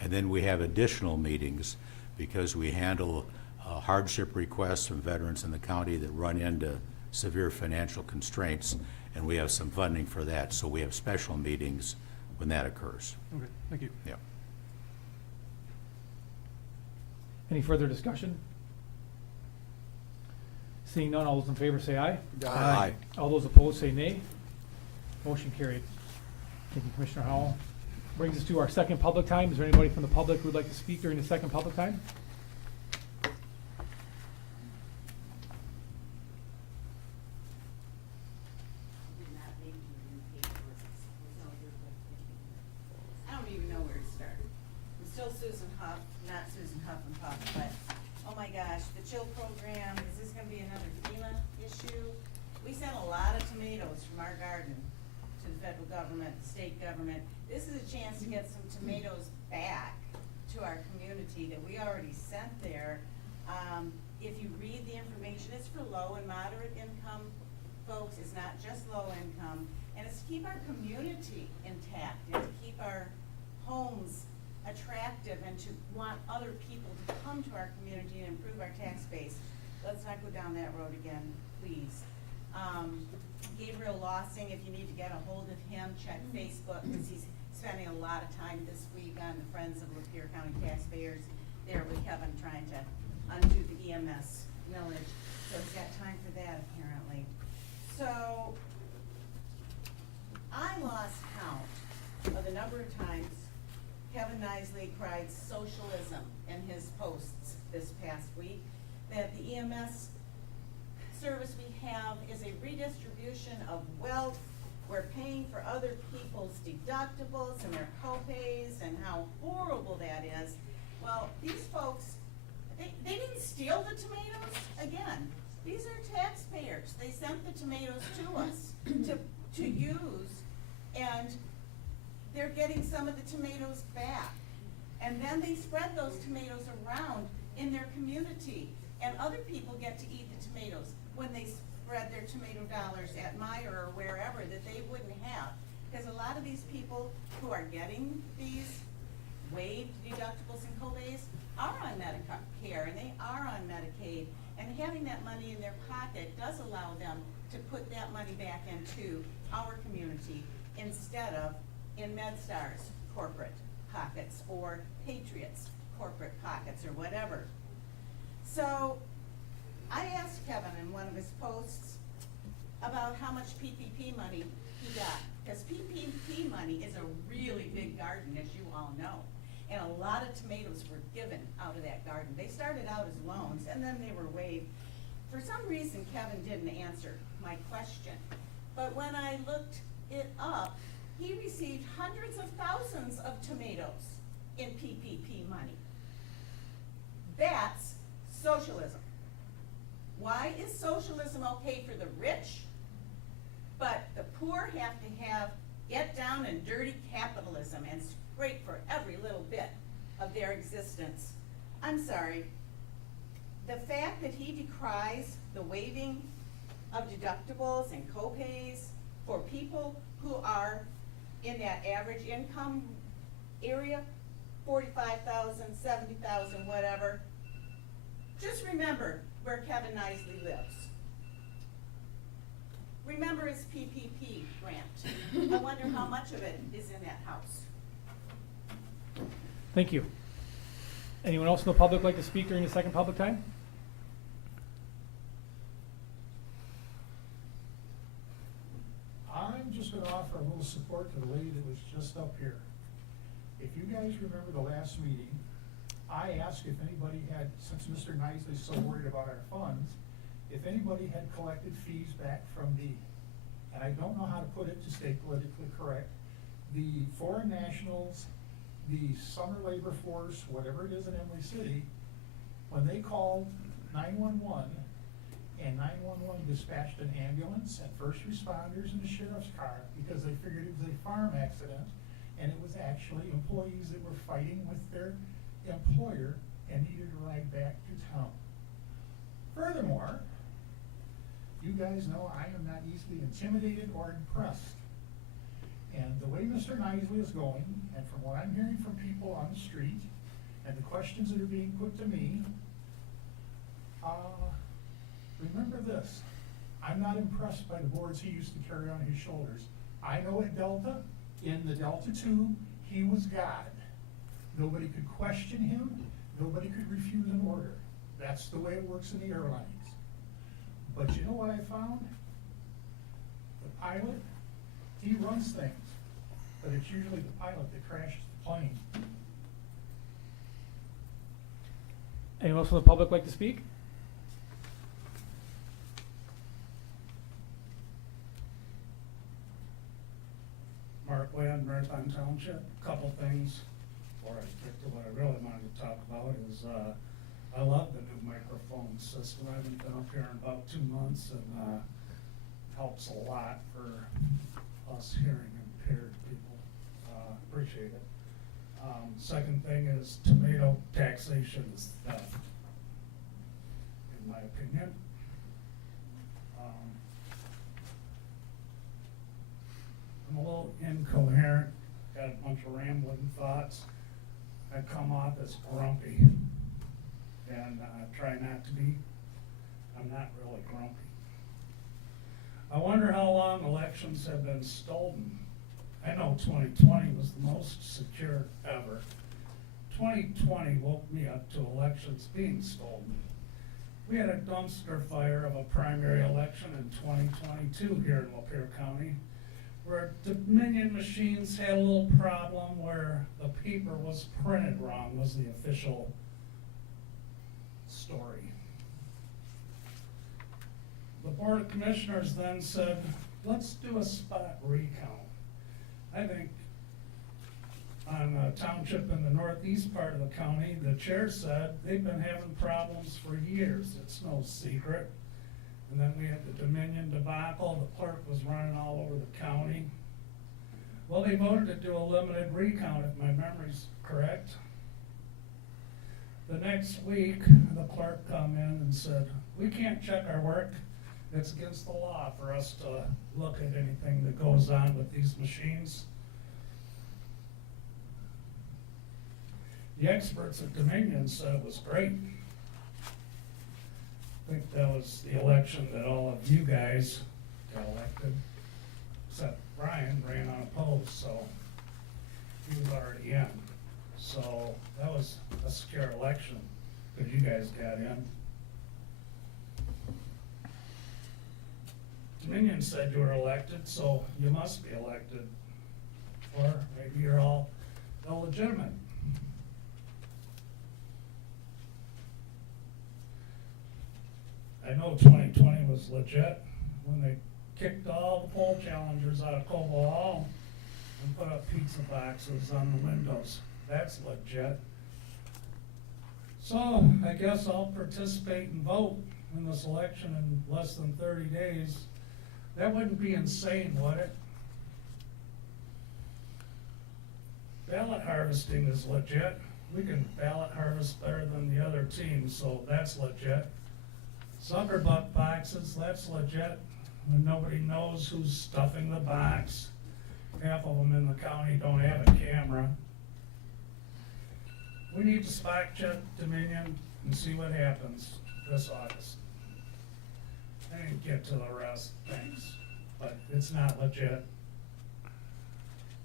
And then we have additional meetings because we handle hardship requests from veterans in the county that run into severe financial constraints, and we have some funding for that. So we have special meetings when that occurs. Okay, thank you. Yeah. Any further discussion? Seeing none, all those in favor say aye. Aye. All those opposed say nay. Motion carried. Thank you, Commissioner Howell. Brings us to our second public time. Is there anybody from the public who would like to speak during the second public time? I don't even know where to start. I'm still Susan Huff, not Susan Huff and Puff, but, oh my gosh, the chill program, is this gonna be another FEMA issue? We sent a lot of tomatoes from our garden to the federal government, the state government. This is a chance to get some tomatoes back to our community that we already sent there. If you read the information, it's for low and moderate income folks, it's not just low income, and it's to keep our community intact and to keep our homes attractive and to want other people to come to our community and improve our tax base. Let's not go down that road again, please. Gabriel Joe Lossing, if you need to get a hold of him, check Facebook, because he's spending a lot of time this week on the Friends of Lapeer County Taxpayers there with Kevin trying to undo the EMS millage. So he's got time for that apparently. So I lost count of the number of times Kevin Nisley cried socialism in his posts this past week, that the EMS service we have is a redistribution of wealth. We're paying for other people's deductibles and their co-pays and how horrible that is. Well, these folks, they didn't steal the tomatoes. Again, these are taxpayers. They sent the tomatoes to us to use, and they're getting some of the tomatoes back. And then they spread those tomatoes around in their community, and other people get to eat the tomatoes when they spread their tomato dollars at Meyer or wherever that they wouldn't have. Because a lot of these people who are getting these waived deductibles and co-pays are on Medicare and they are on Medicaid, and having that money in their pocket does allow them to put that money back into our community instead of in MedStar's corporate pockets or Patriots' corporate pockets or whatever. So I asked Kevin in one of his posts about how much PPP money he got, because PPP money is a really big garden, as you all know, and a lot of tomatoes were given out of that garden. They started out as loans, and then they were waived. For some reason, Kevin didn't answer my question, but when I looked it up, he received hundreds of thousands of tomatoes in PPP money. That's socialism. Why is socialism okay for the rich, but the poor have to have get down and dirty capitalism and scrape for every little bit of their existence? I'm sorry. The fact that he decries the waiving of deductibles and co-pays for people who are in that average income area, 45,000, 70,000, whatever, just remember where Kevin Nisley lives. Remember his PPP grant. I wonder how much of it is in that house. Thank you. Anyone else in the public like to speak during the second public time? I'm just gonna offer a little support to the lady that was just up here. If you guys remember the last meeting, I asked if anybody had, since Mr. Nisley's so worried about our funds, if anybody had collected fees back from and I don't know how to put it to stay politically correct, the foreign nationals, the summer labor force, whatever it is in Emily City, when they called 911 and 911 dispatched an ambulance and first responders and a sheriff's car because they figured it was a farm accident, and it was actually employees that were fighting with their employer and needed a ride back to town. Furthermore, you guys know I am not easily intimidated or impressed. And the way Mr. Nisley is going, and from what I'm hearing from people on the street, and the questions that are being put to me, remember this, I'm not impressed by the boards he used to carry on his shoulders. I know at Delta, in the Delta 2, he was God. Nobody could question him, nobody could refuse an order. That's the way it works in the airlines. But you know what I found? The pilot, he runs things, but it's usually the pilot that crashes the plane. Anyone else from the public like to speak? Mark Land, Maritime Township. Couple things before I get to what I really wanted to talk about is I love the new microphone system. I haven't been up here in about 2 months, and helps a lot for us hearing impaired people. Appreciate it. Second thing is tomato taxation is theft, in my opinion. I'm a little incoherent, got a bunch of rambling thoughts. I come off as grumpy, and try not to be. I'm not really grumpy. I wonder how long elections have been stolen. I know 2020 was the most secure ever. 2020 woke me up to elections being stolen. We had a dumpster fire of a primary election in 2022 here in Lapeer County, where Dominion machines had a little problem where the paper was printed wrong, was the official story. The Board of Commissioners then said, let's do a spot recount. I think on a township in the northeast part of the county, the chair said they've been having problems for years. It's no secret. And then we had the Dominion debacle. The clerk was running all over the county. Well, they voted to do a limited recount, if my memory's correct. The next week, the clerk come in and said, we can't check our work. It's against the law for us to look at anything that goes on with these machines. The experts at Dominion said it was great. I think that was the election that all of you guys got elected, except Brian ran unopposed, so he was already in. So that was a secure election because you guys got in. Dominion said you were elected, so you must be elected. Or maybe you're all illegitimate. I know 2020 was legit when they kicked all the poll challengers out of Cobo Hall and put up pizza boxes on the windows. That's legit. So I guess I'll participate and vote in this election in less than 30 days. That wouldn't be insane, would it? Ballot harvesting is legit. We can ballot harvest better than the other teams, so that's legit. Sucker buck boxes, that's legit. When nobody knows who's stuffing the box. Half of them in the county don't have a camera. We need to spot check Dominion and see what happens this August. I didn't get to the rest, thanks, but it's not legit.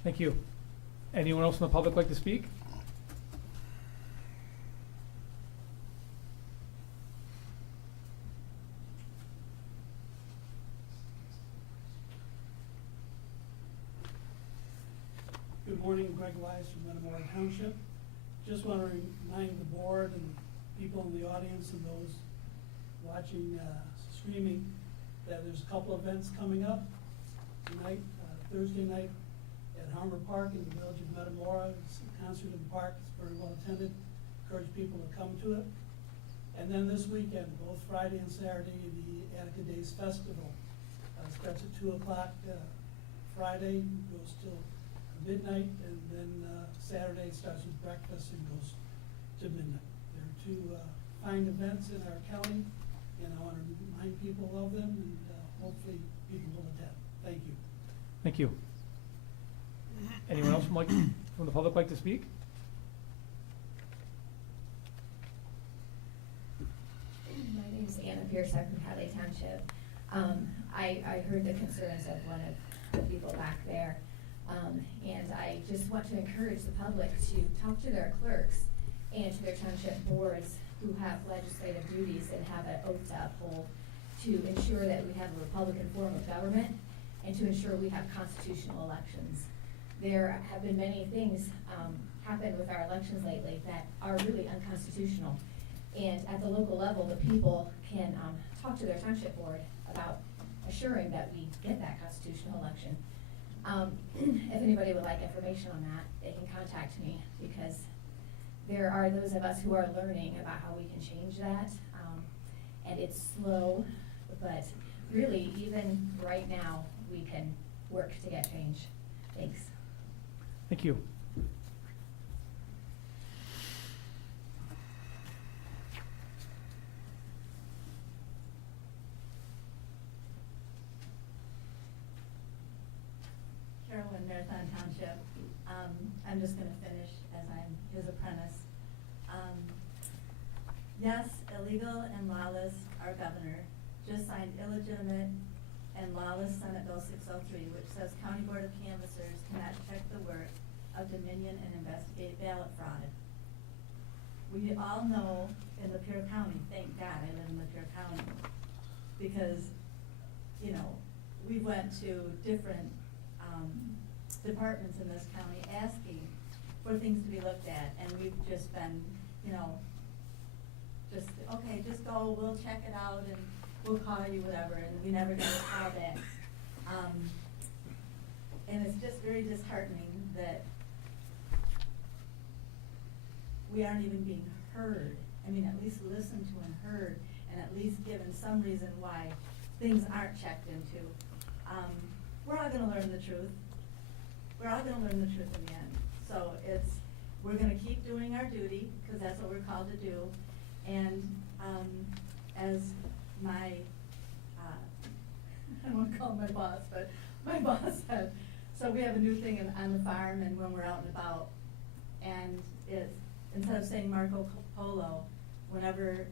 Thank you. Anyone else from the public like to speak? Good morning, Greg Wise from Metamora Township. Just want to remind the board and people in the audience and those watching streaming that there's a couple events coming up tonight, Thursday night at Harmer Park in the village of Metamora. It's a concert in the park. It's very well attended. Encourage people to come to it. And then this weekend, both Friday and Saturday, the Attica Days Festival starts at 2 o'clock Friday, goes till midnight, and then Saturday starts with breakfast and goes to midnight. There are two fine events in our county, and I want to remind people of them, and hopefully people will attend. Thank you. Thank you. Anyone else from the public like to speak? My name is Anna Pierce. I'm from Hadley Township. I heard the concerns of one of the people back there. And I just want to encourage the public to talk to their clerks and to their township boards who have legislative duties and have an oath to uphold to ensure that we have a Republican form of government and to ensure we have constitutional elections. There have been many things happen with our elections lately that are really unconstitutional. And at the local level, the people can talk to their township board about assuring that we get that constitutional election. If anybody would like information on that, they can contact me, because there are those of us who are learning about how we can change that. And it's slow, but really, even right now, we can work to get change. Thanks. Thank you. Carolyn, Marathon Township. I'm just gonna finish as I'm his apprentice. Yes, illegal and lawless, our governor just signed illegitimate and lawless Senate Bill 603, which says County Board of Canvassers cannot check the work of Dominion and investigate ballot fraud. We all know in Lapeer County, thank God I live in Lapeer County, because, you know, we went to different departments in this county asking for things to be looked at, and we've just been, you know, just, okay, just go, we'll check it out, and we'll call you, whatever, and we never got a call back. And it's just very disheartening that we aren't even being heard. I mean, at least listened to and heard, and at least given some reason why things aren't checked into. We're all gonna learn the truth. We're all gonna learn the truth in the end. So we're gonna keep doing our duty, because that's what we're called to do. And as my, I don't wanna call him my boss, but my boss said, so we have a new thing on the farm, and when we're out and about, and it's, instead of saying Marco Polo, whenever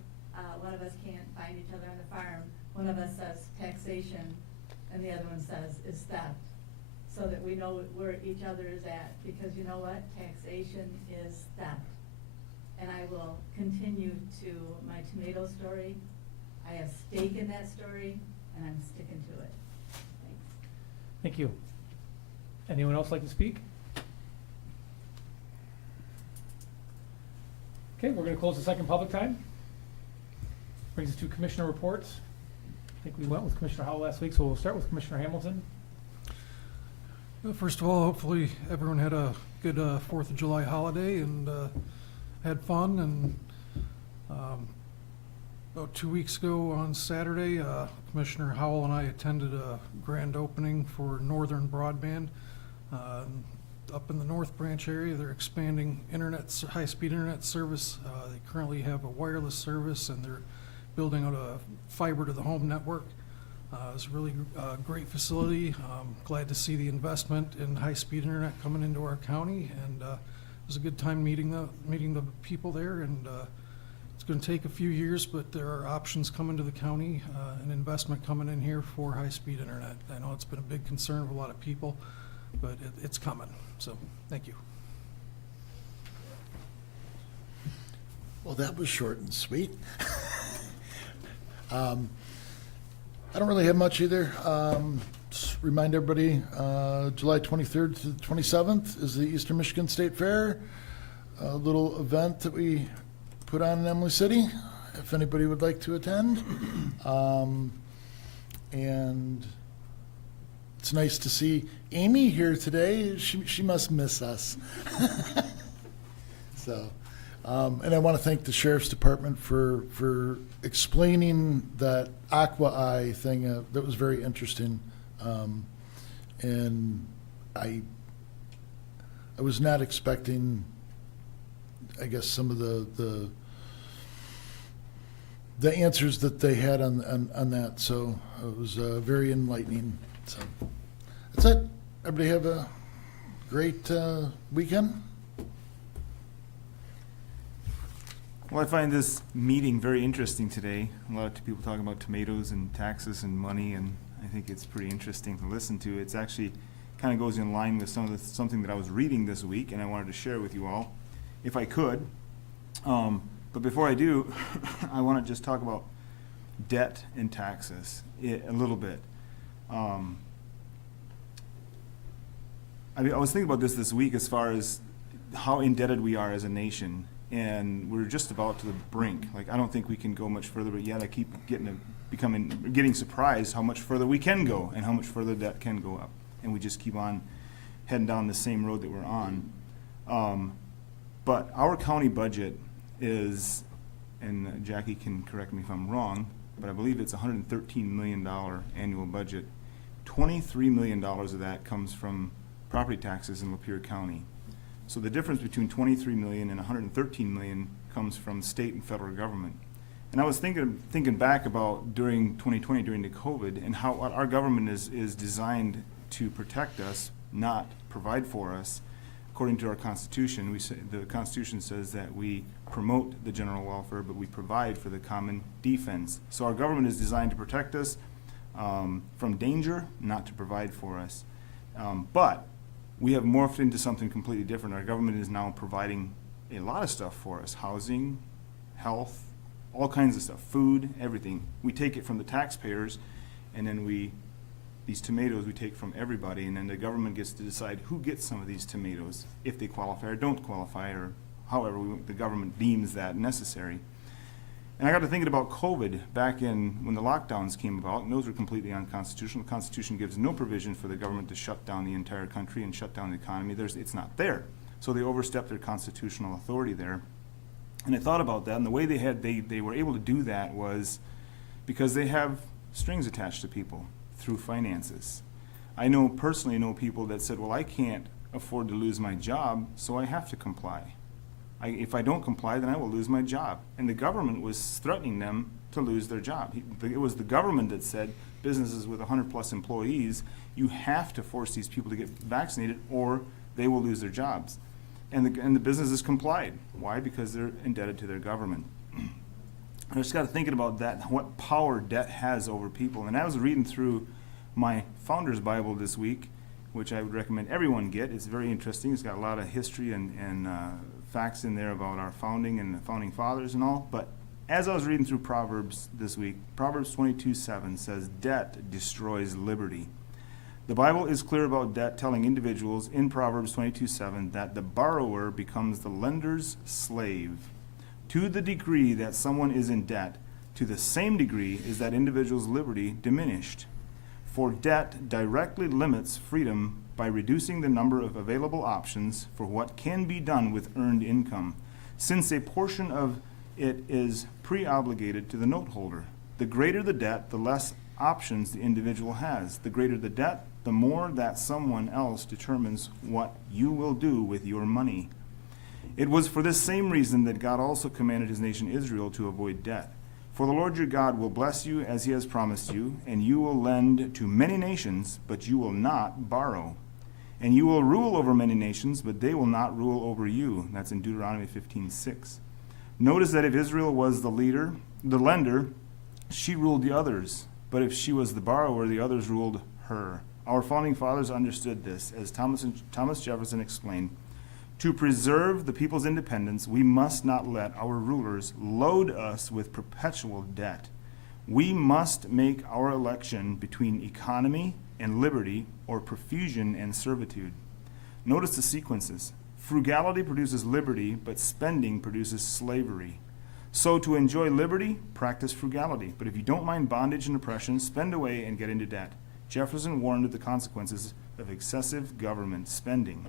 one of us can't find each other on the farm, one of us says taxation, and the other one says is theft, so that we know where each other is at, because you know what? Taxation is theft. And I will continue to my tomato story. I have stake in that story, and I'm sticking to it. Thanks. Thank you. Anyone else like to speak? Okay, we're gonna close the second public time. Brings us to commissioner reports. I think we went with Commissioner Howell last week, so we'll start with Commissioner Hamilton. Well, first of all, hopefully everyone had a good 4th of July holiday and had fun. And about 2 weeks ago on Saturday, Commissioner Howell and I attended a grand opening for Northern Broadband. Up in the North Branch area, they're expanding high-speed internet service. They currently have a wireless service, and they're building out a fiber to the home network. It's a really great facility. Glad to see the investment in high-speed internet coming into our county, and it was a good time meeting the people there. And it's going to take a few years, but there are options coming to the county, and investment coming in here for high-speed internet. I know it's been a big concern of a lot of people, but it's coming. So, thank you. Well, that was short and sweet. I don't really have much either. Just remind everybody, July 23rd to the 27th is the Eastern Michigan State Fair, a little event that we put on in Emily City, if anybody would like to attend. And it's nice to see Amy here today. She must miss us. So, and I want to thank the Sheriff's Department for explaining that Aqua Eye thing. That was very interesting. And I was not expecting, I guess, some of the answers that they had on that. So it was very enlightening. So that's it. Everybody have a great weekend. Well, I find this meeting very interesting today. A lot of people talking about tomatoes and taxes and money, and I think it's pretty interesting to listen to. It's actually kind of goes in line with something that I was reading this week, and I wanted to share with you all, if I could. But before I do, I want to just talk about debt and taxes a little bit. I was thinking about this week as far as how indebted we are as a nation, and we're just about to the brink. Like, I don't think we can go much further, but yet I keep getting surprised how much further we can go and how much further debt can go up, and we just keep on heading down the same road that we're on. But our county budget is, and Jackie can correct me if I'm wrong, but I believe it's $113 million annual budget. $23 million of that comes from property taxes in Lapeer County. So the difference between $23 million and $113 million comes from state and federal government. And I was thinking back about during 2020, during the COVID, and how our government is designed to protect us, not provide for us. According to our Constitution, the Constitution says that we promote the general welfare, but we provide for the common defense. So our government is designed to protect us. from danger, not to provide for us. But we have morphed into something completely different. Our government is now providing a lot of stuff for us: housing, health, all kinds of stuff, food, everything. We take it from the taxpayers, and then these tomatoes we take from everybody, and then the government gets to decide who gets some of these tomatoes, if they qualify or don't qualify, or however the government deems that necessary. And I got to thinking about COVID back in when the lockdowns came about, and those were completely unconstitutional. The Constitution gives no provision for the government to shut down the entire country and shut down the economy. It's not there. So they overstepped their constitutional authority there. And I thought about that, and the way they were able to do that was because they have strings attached to people through finances. I personally know people that said, well, I can't afford to lose my job, so I have to comply. If I don't comply, then I will lose my job. And the government was threatening them to lose their job. It was the government that said, businesses with 100+ employees, you have to force these people to get vaccinated or they will lose their jobs. And the businesses complied. Why? Because they're indebted to their government. I just got to thinking about that, what power debt has over people. And I was reading through my Founder's Bible this week, which I would recommend everyone get. It's very interesting. It's got a lot of history and facts in there about our founding and the founding fathers and all. But as I was reading through Proverbs this week, Proverbs 22:7 says, debt destroys liberty. The Bible is clear about debt, telling individuals in Proverbs 22:7 that the borrower becomes the lender's slave. To the degree that someone is in debt, to the same degree is that individual's liberty diminished. For debt directly limits freedom by reducing the number of available options for what can be done with earned income, since a portion of it is pre-obligated to the note holder. The greater the debt, the less options the individual has. The greater the debt, the more that someone else determines what you will do with your money. It was for this same reason that God also commanded his nation Israel to avoid debt. For the Lord your God will bless you as he has promised you, and you will lend to many nations, but you will not borrow. And you will rule over many nations, but they will not rule over you. That's in Deuteronomy 15:6. Notice that if Israel was the lender, she ruled the others. But if she was the borrower, the others ruled her. Our founding fathers understood this, as Thomas Jefferson explained. To preserve the people's independence, we must not let our rulers load us with perpetual debt. We must make our election between economy and liberty, or profusion and servitude. Notice the sequences. Frugality produces liberty, but spending produces slavery. So to enjoy liberty, practice frugality. But if you don't mind bondage and oppression, spend away and get into debt. Jefferson warned of the consequences of excessive government spending.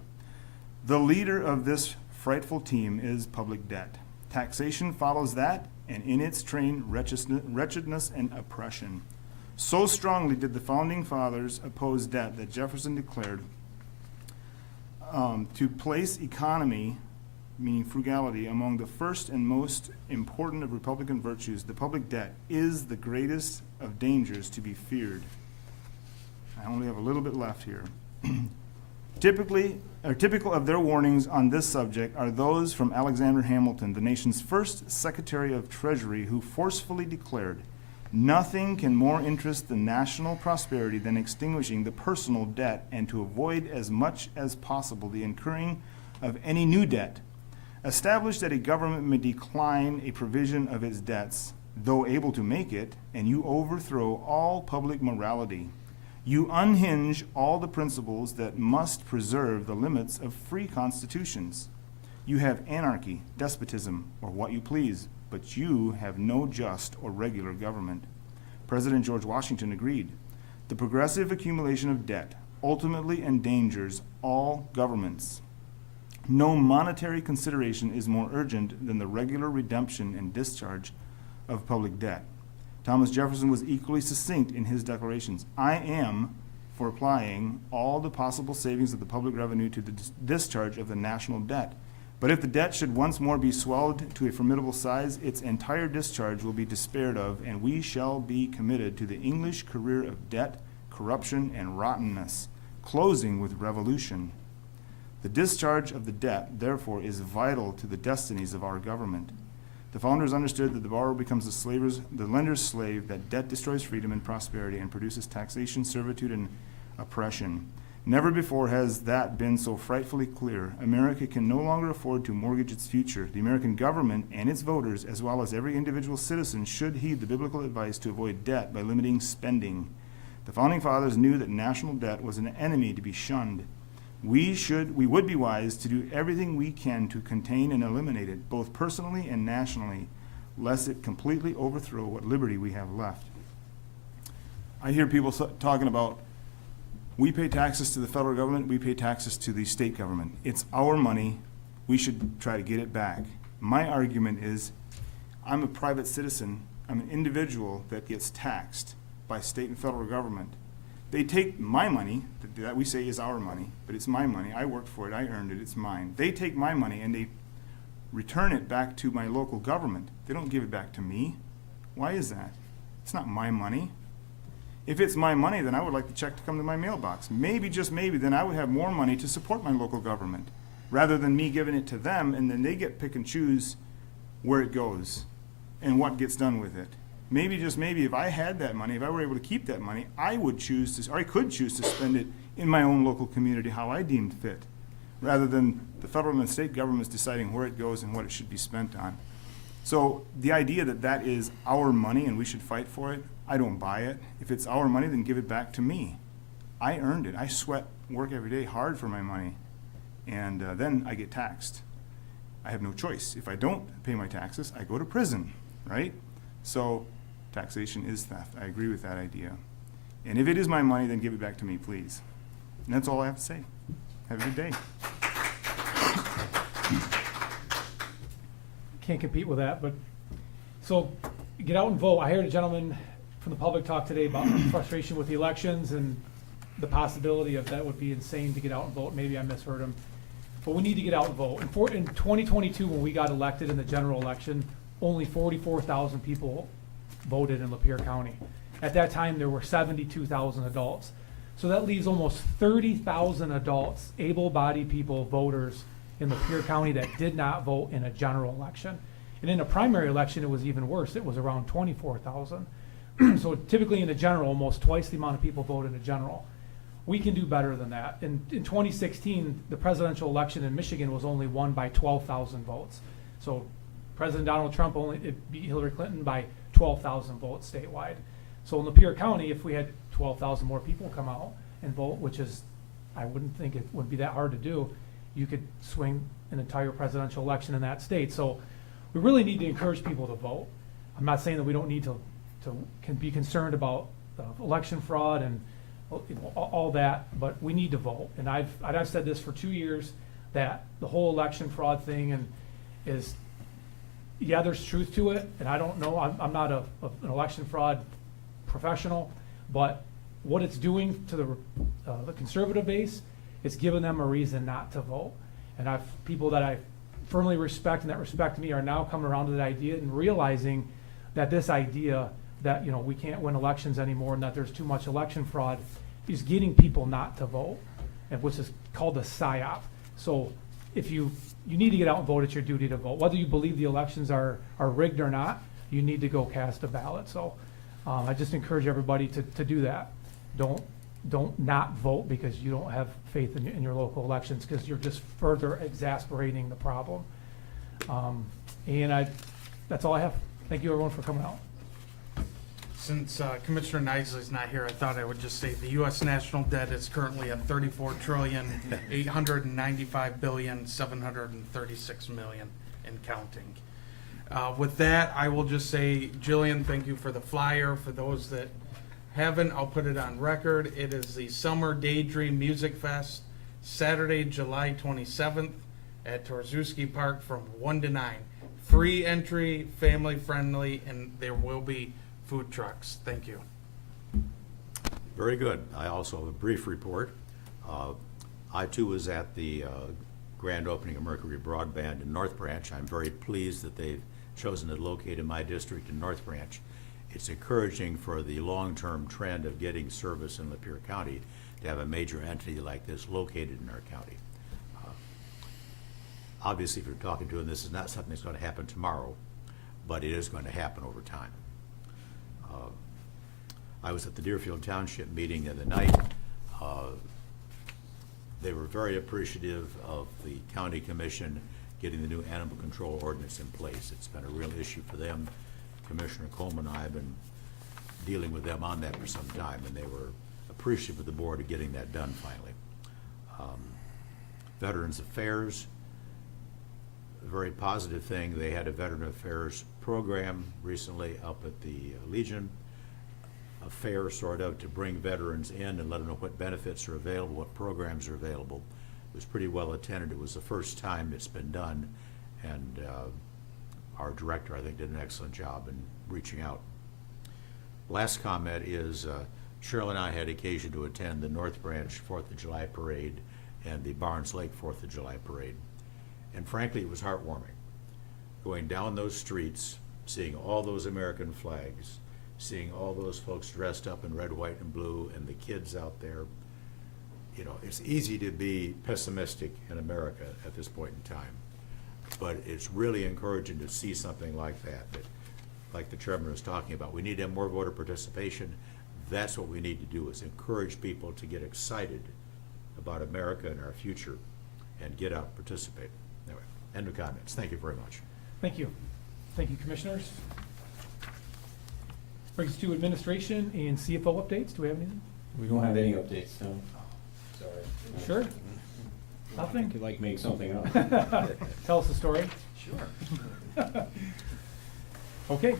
The leader of this frightful team is public debt. Taxation follows that, and in its train, wretchedness and oppression. So strongly did the founding fathers oppose debt that Jefferson declared to place economy, meaning frugality, among the first and most important of Republican virtues. The public debt is the greatest of dangers to be feared. I only have a little bit left here. Typical of their warnings on this subject are those from Alexander Hamilton, the nation's first Secretary of Treasury, who forcefully declared, "Nothing can more interest the national prosperity than extinguishing the personal debt, and to avoid as much as possible the incurring of any new debt. Establish that a government may decline a provision of its debts, though able to make it, and you overthrow all public morality. You unhinge all the principles that must preserve the limits of free constitutions. You have anarchy, despotism, or what you please, but you have no just or regular government." President George Washington agreed. The progressive accumulation of debt ultimately endangers all governments. No monetary consideration is more urgent than the regular redemption and discharge of public debt. Thomas Jefferson was equally succinct in his declarations. "I am for applying all the possible savings of the public revenue to the discharge of the national debt. But if the debt should once more be swelled to a formidable size, its entire discharge will be despaired of, and we shall be committed to the English career of debt, corruption, and rottenness, closing with revolution. The discharge of the debt, therefore, is vital to the destinies of our government. The founders understood that the borrower becomes the lender's slave, that debt destroys freedom and prosperity and produces taxation, servitude, and oppression. Never before has that been so frightfully clear. America can no longer afford to mortgage its future. The American government and its voters, as well as every individual citizen, should heed the biblical advice to avoid debt by limiting spending. The Founding Fathers knew that national debt was an enemy to be shunned. We would be wise to do everything we can to contain and eliminate it, both personally and nationally, lest it completely overthrow what liberty we have left. I hear people talking about, we pay taxes to the federal government, we pay taxes to the state government. It's our money, we should try to get it back. My argument is, I'm a private citizen, I'm an individual that gets taxed by state and federal government. They take my money, that we say is our money, but it's my money, I worked for it, I earned it, it's mine. They take my money and they return it back to my local government. They don't give it back to me. Why is that? It's not my money. If it's my money, then I would like the check to come to my mailbox. Maybe, just maybe, then I would have more money to support my local government, rather than me giving it to them and then they get pick and choose where it goes and what gets done with it. Maybe, just maybe, if I had that money, if I were able to keep that money, I would choose to, or I could choose to spend it in my own local community how I deemed fit, rather than the federal and state governments deciding where it goes and what it should be spent on. So the idea that that is our money and we should fight for it, I don't buy it. If it's our money, then give it back to me. I earned it. I sweat, work every day hard for my money, and then I get taxed. I have no choice. If I don't pay my taxes, I go to prison, right? So taxation is theft. I agree with that idea. And if it is my money, then give it back to me, please. And that's all I have to say. Have a good day. Can't compete with that, but, so, get out and vote. I heard a gentleman from the public talk today about frustration with the elections and the possibility of that would be insane to get out and vote. Maybe I misheard him. But we need to get out and vote. In 2022, when we got elected in the general election, only 44,000 people voted in Lapeer County. At that time, there were 72,000 adults. So that leaves almost 30,000 adults, able-bodied people, voters in Lapeer County that did not vote in a general election. And in a primary election, it was even worse. It was around 24,000. So typically in a general, almost twice the amount of people vote in a general. We can do better than that. In 2016, the presidential election in Michigan was only won by 12,000 votes. So President Donald Trump beat Hillary Clinton by 12,000 votes statewide. So in Lapeer County, if we had 12,000 more people come out and vote, which is, I wouldn't think it would be that hard to do, you could swing an entire presidential election in that state. So we really need to encourage people to vote. I'm not saying that we don't need to can be concerned about election fraud and all that, but we need to vote. And I've said this for 2 years, that the whole election fraud thing is, yeah, there's truth to it, and I don't know, I'm not an election fraud professional, but what it's doing to the conservative base, it's given them a reason not to vote. And people that I firmly respect and that respect me are now coming around to that idea and realizing that this idea that, we can't win elections anymore and that there's too much election fraud is getting people not to vote, and which is called a PSYOP. So if you need to get out and vote, it's your duty to vote. Whether you believe the elections are rigged or not, you need to go cast a ballot. So I just encourage everybody to do that. Don't not vote because you don't have faith in your local elections, because you're just further exasperating the problem. And that's all I have. Thank you everyone for coming out. Since Commissioner Knisely's not here, I thought I would just say the U.S. national debt is currently at $34,895,736,000,000 and counting. With that, I will just say, Jillian, thank you for the flyer. For those that haven't, I'll put it on record. It is the Summer Daydream Music Fest, Saturday, July 27th at Torzuski Park from 1 to 9. Free entry, family friendly, and there will be food trucks. Thank you. Very good. I also have a brief report. I too was at the grand opening of Mercury Broadband in North Branch. I'm very pleased that they've chosen to locate in my district in North Branch. It's encouraging for the long-term trend of getting service in Lapeer County to have a major entity like this located in our county. Obviously, if you're talking to them, this is not something that's going to happen tomorrow, but it is going to happen over time. I was at the Deerfield Township meeting the other night. They were very appreciative of the county commission getting the new animal control ordinance in place. It's been a real issue for them. Commissioner Coleman and I have been dealing with them on that for some time, and they were appreciative of the board of getting that done finally. Veterans Affairs, a very positive thing. They had a Veteran Affairs program recently up at the Legion, a fair sort of to bring veterans in and let them know what benefits are available, what programs are available. It was pretty well attended. It was the first time it's been done, and our director, I think, did an excellent job in reaching out. Last comment is Cheryl and I had occasion to attend the North Branch 4th of July Parade and the Barnes Lake 4th of July Parade. And frankly, it was heartwarming. Going down those streets, seeing all those American flags, seeing all those folks dressed up in red, white, and blue, and the kids out there. You know, it's easy to be pessimistic in America at this point in time, but it's really encouraging to see something like that, like the chairman was talking about. We need to have more voter participation. That's what we need to do, is encourage people to get excited about America and our future and get out and participate. Anyway, end of comments. Thank you very much. Thank you. Thank you, commissioners. Brings us to administration and CFO updates. Do we have anything? We don't have any updates, no. Sorry. Sure. I Nothing? could like make something up. Tell us the story. Sure. Okay.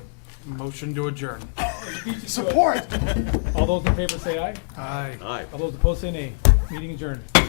Motion to adjourn. Support. All those in favor say aye. Aye. Aye. All those opposed say nay. Meeting adjourned.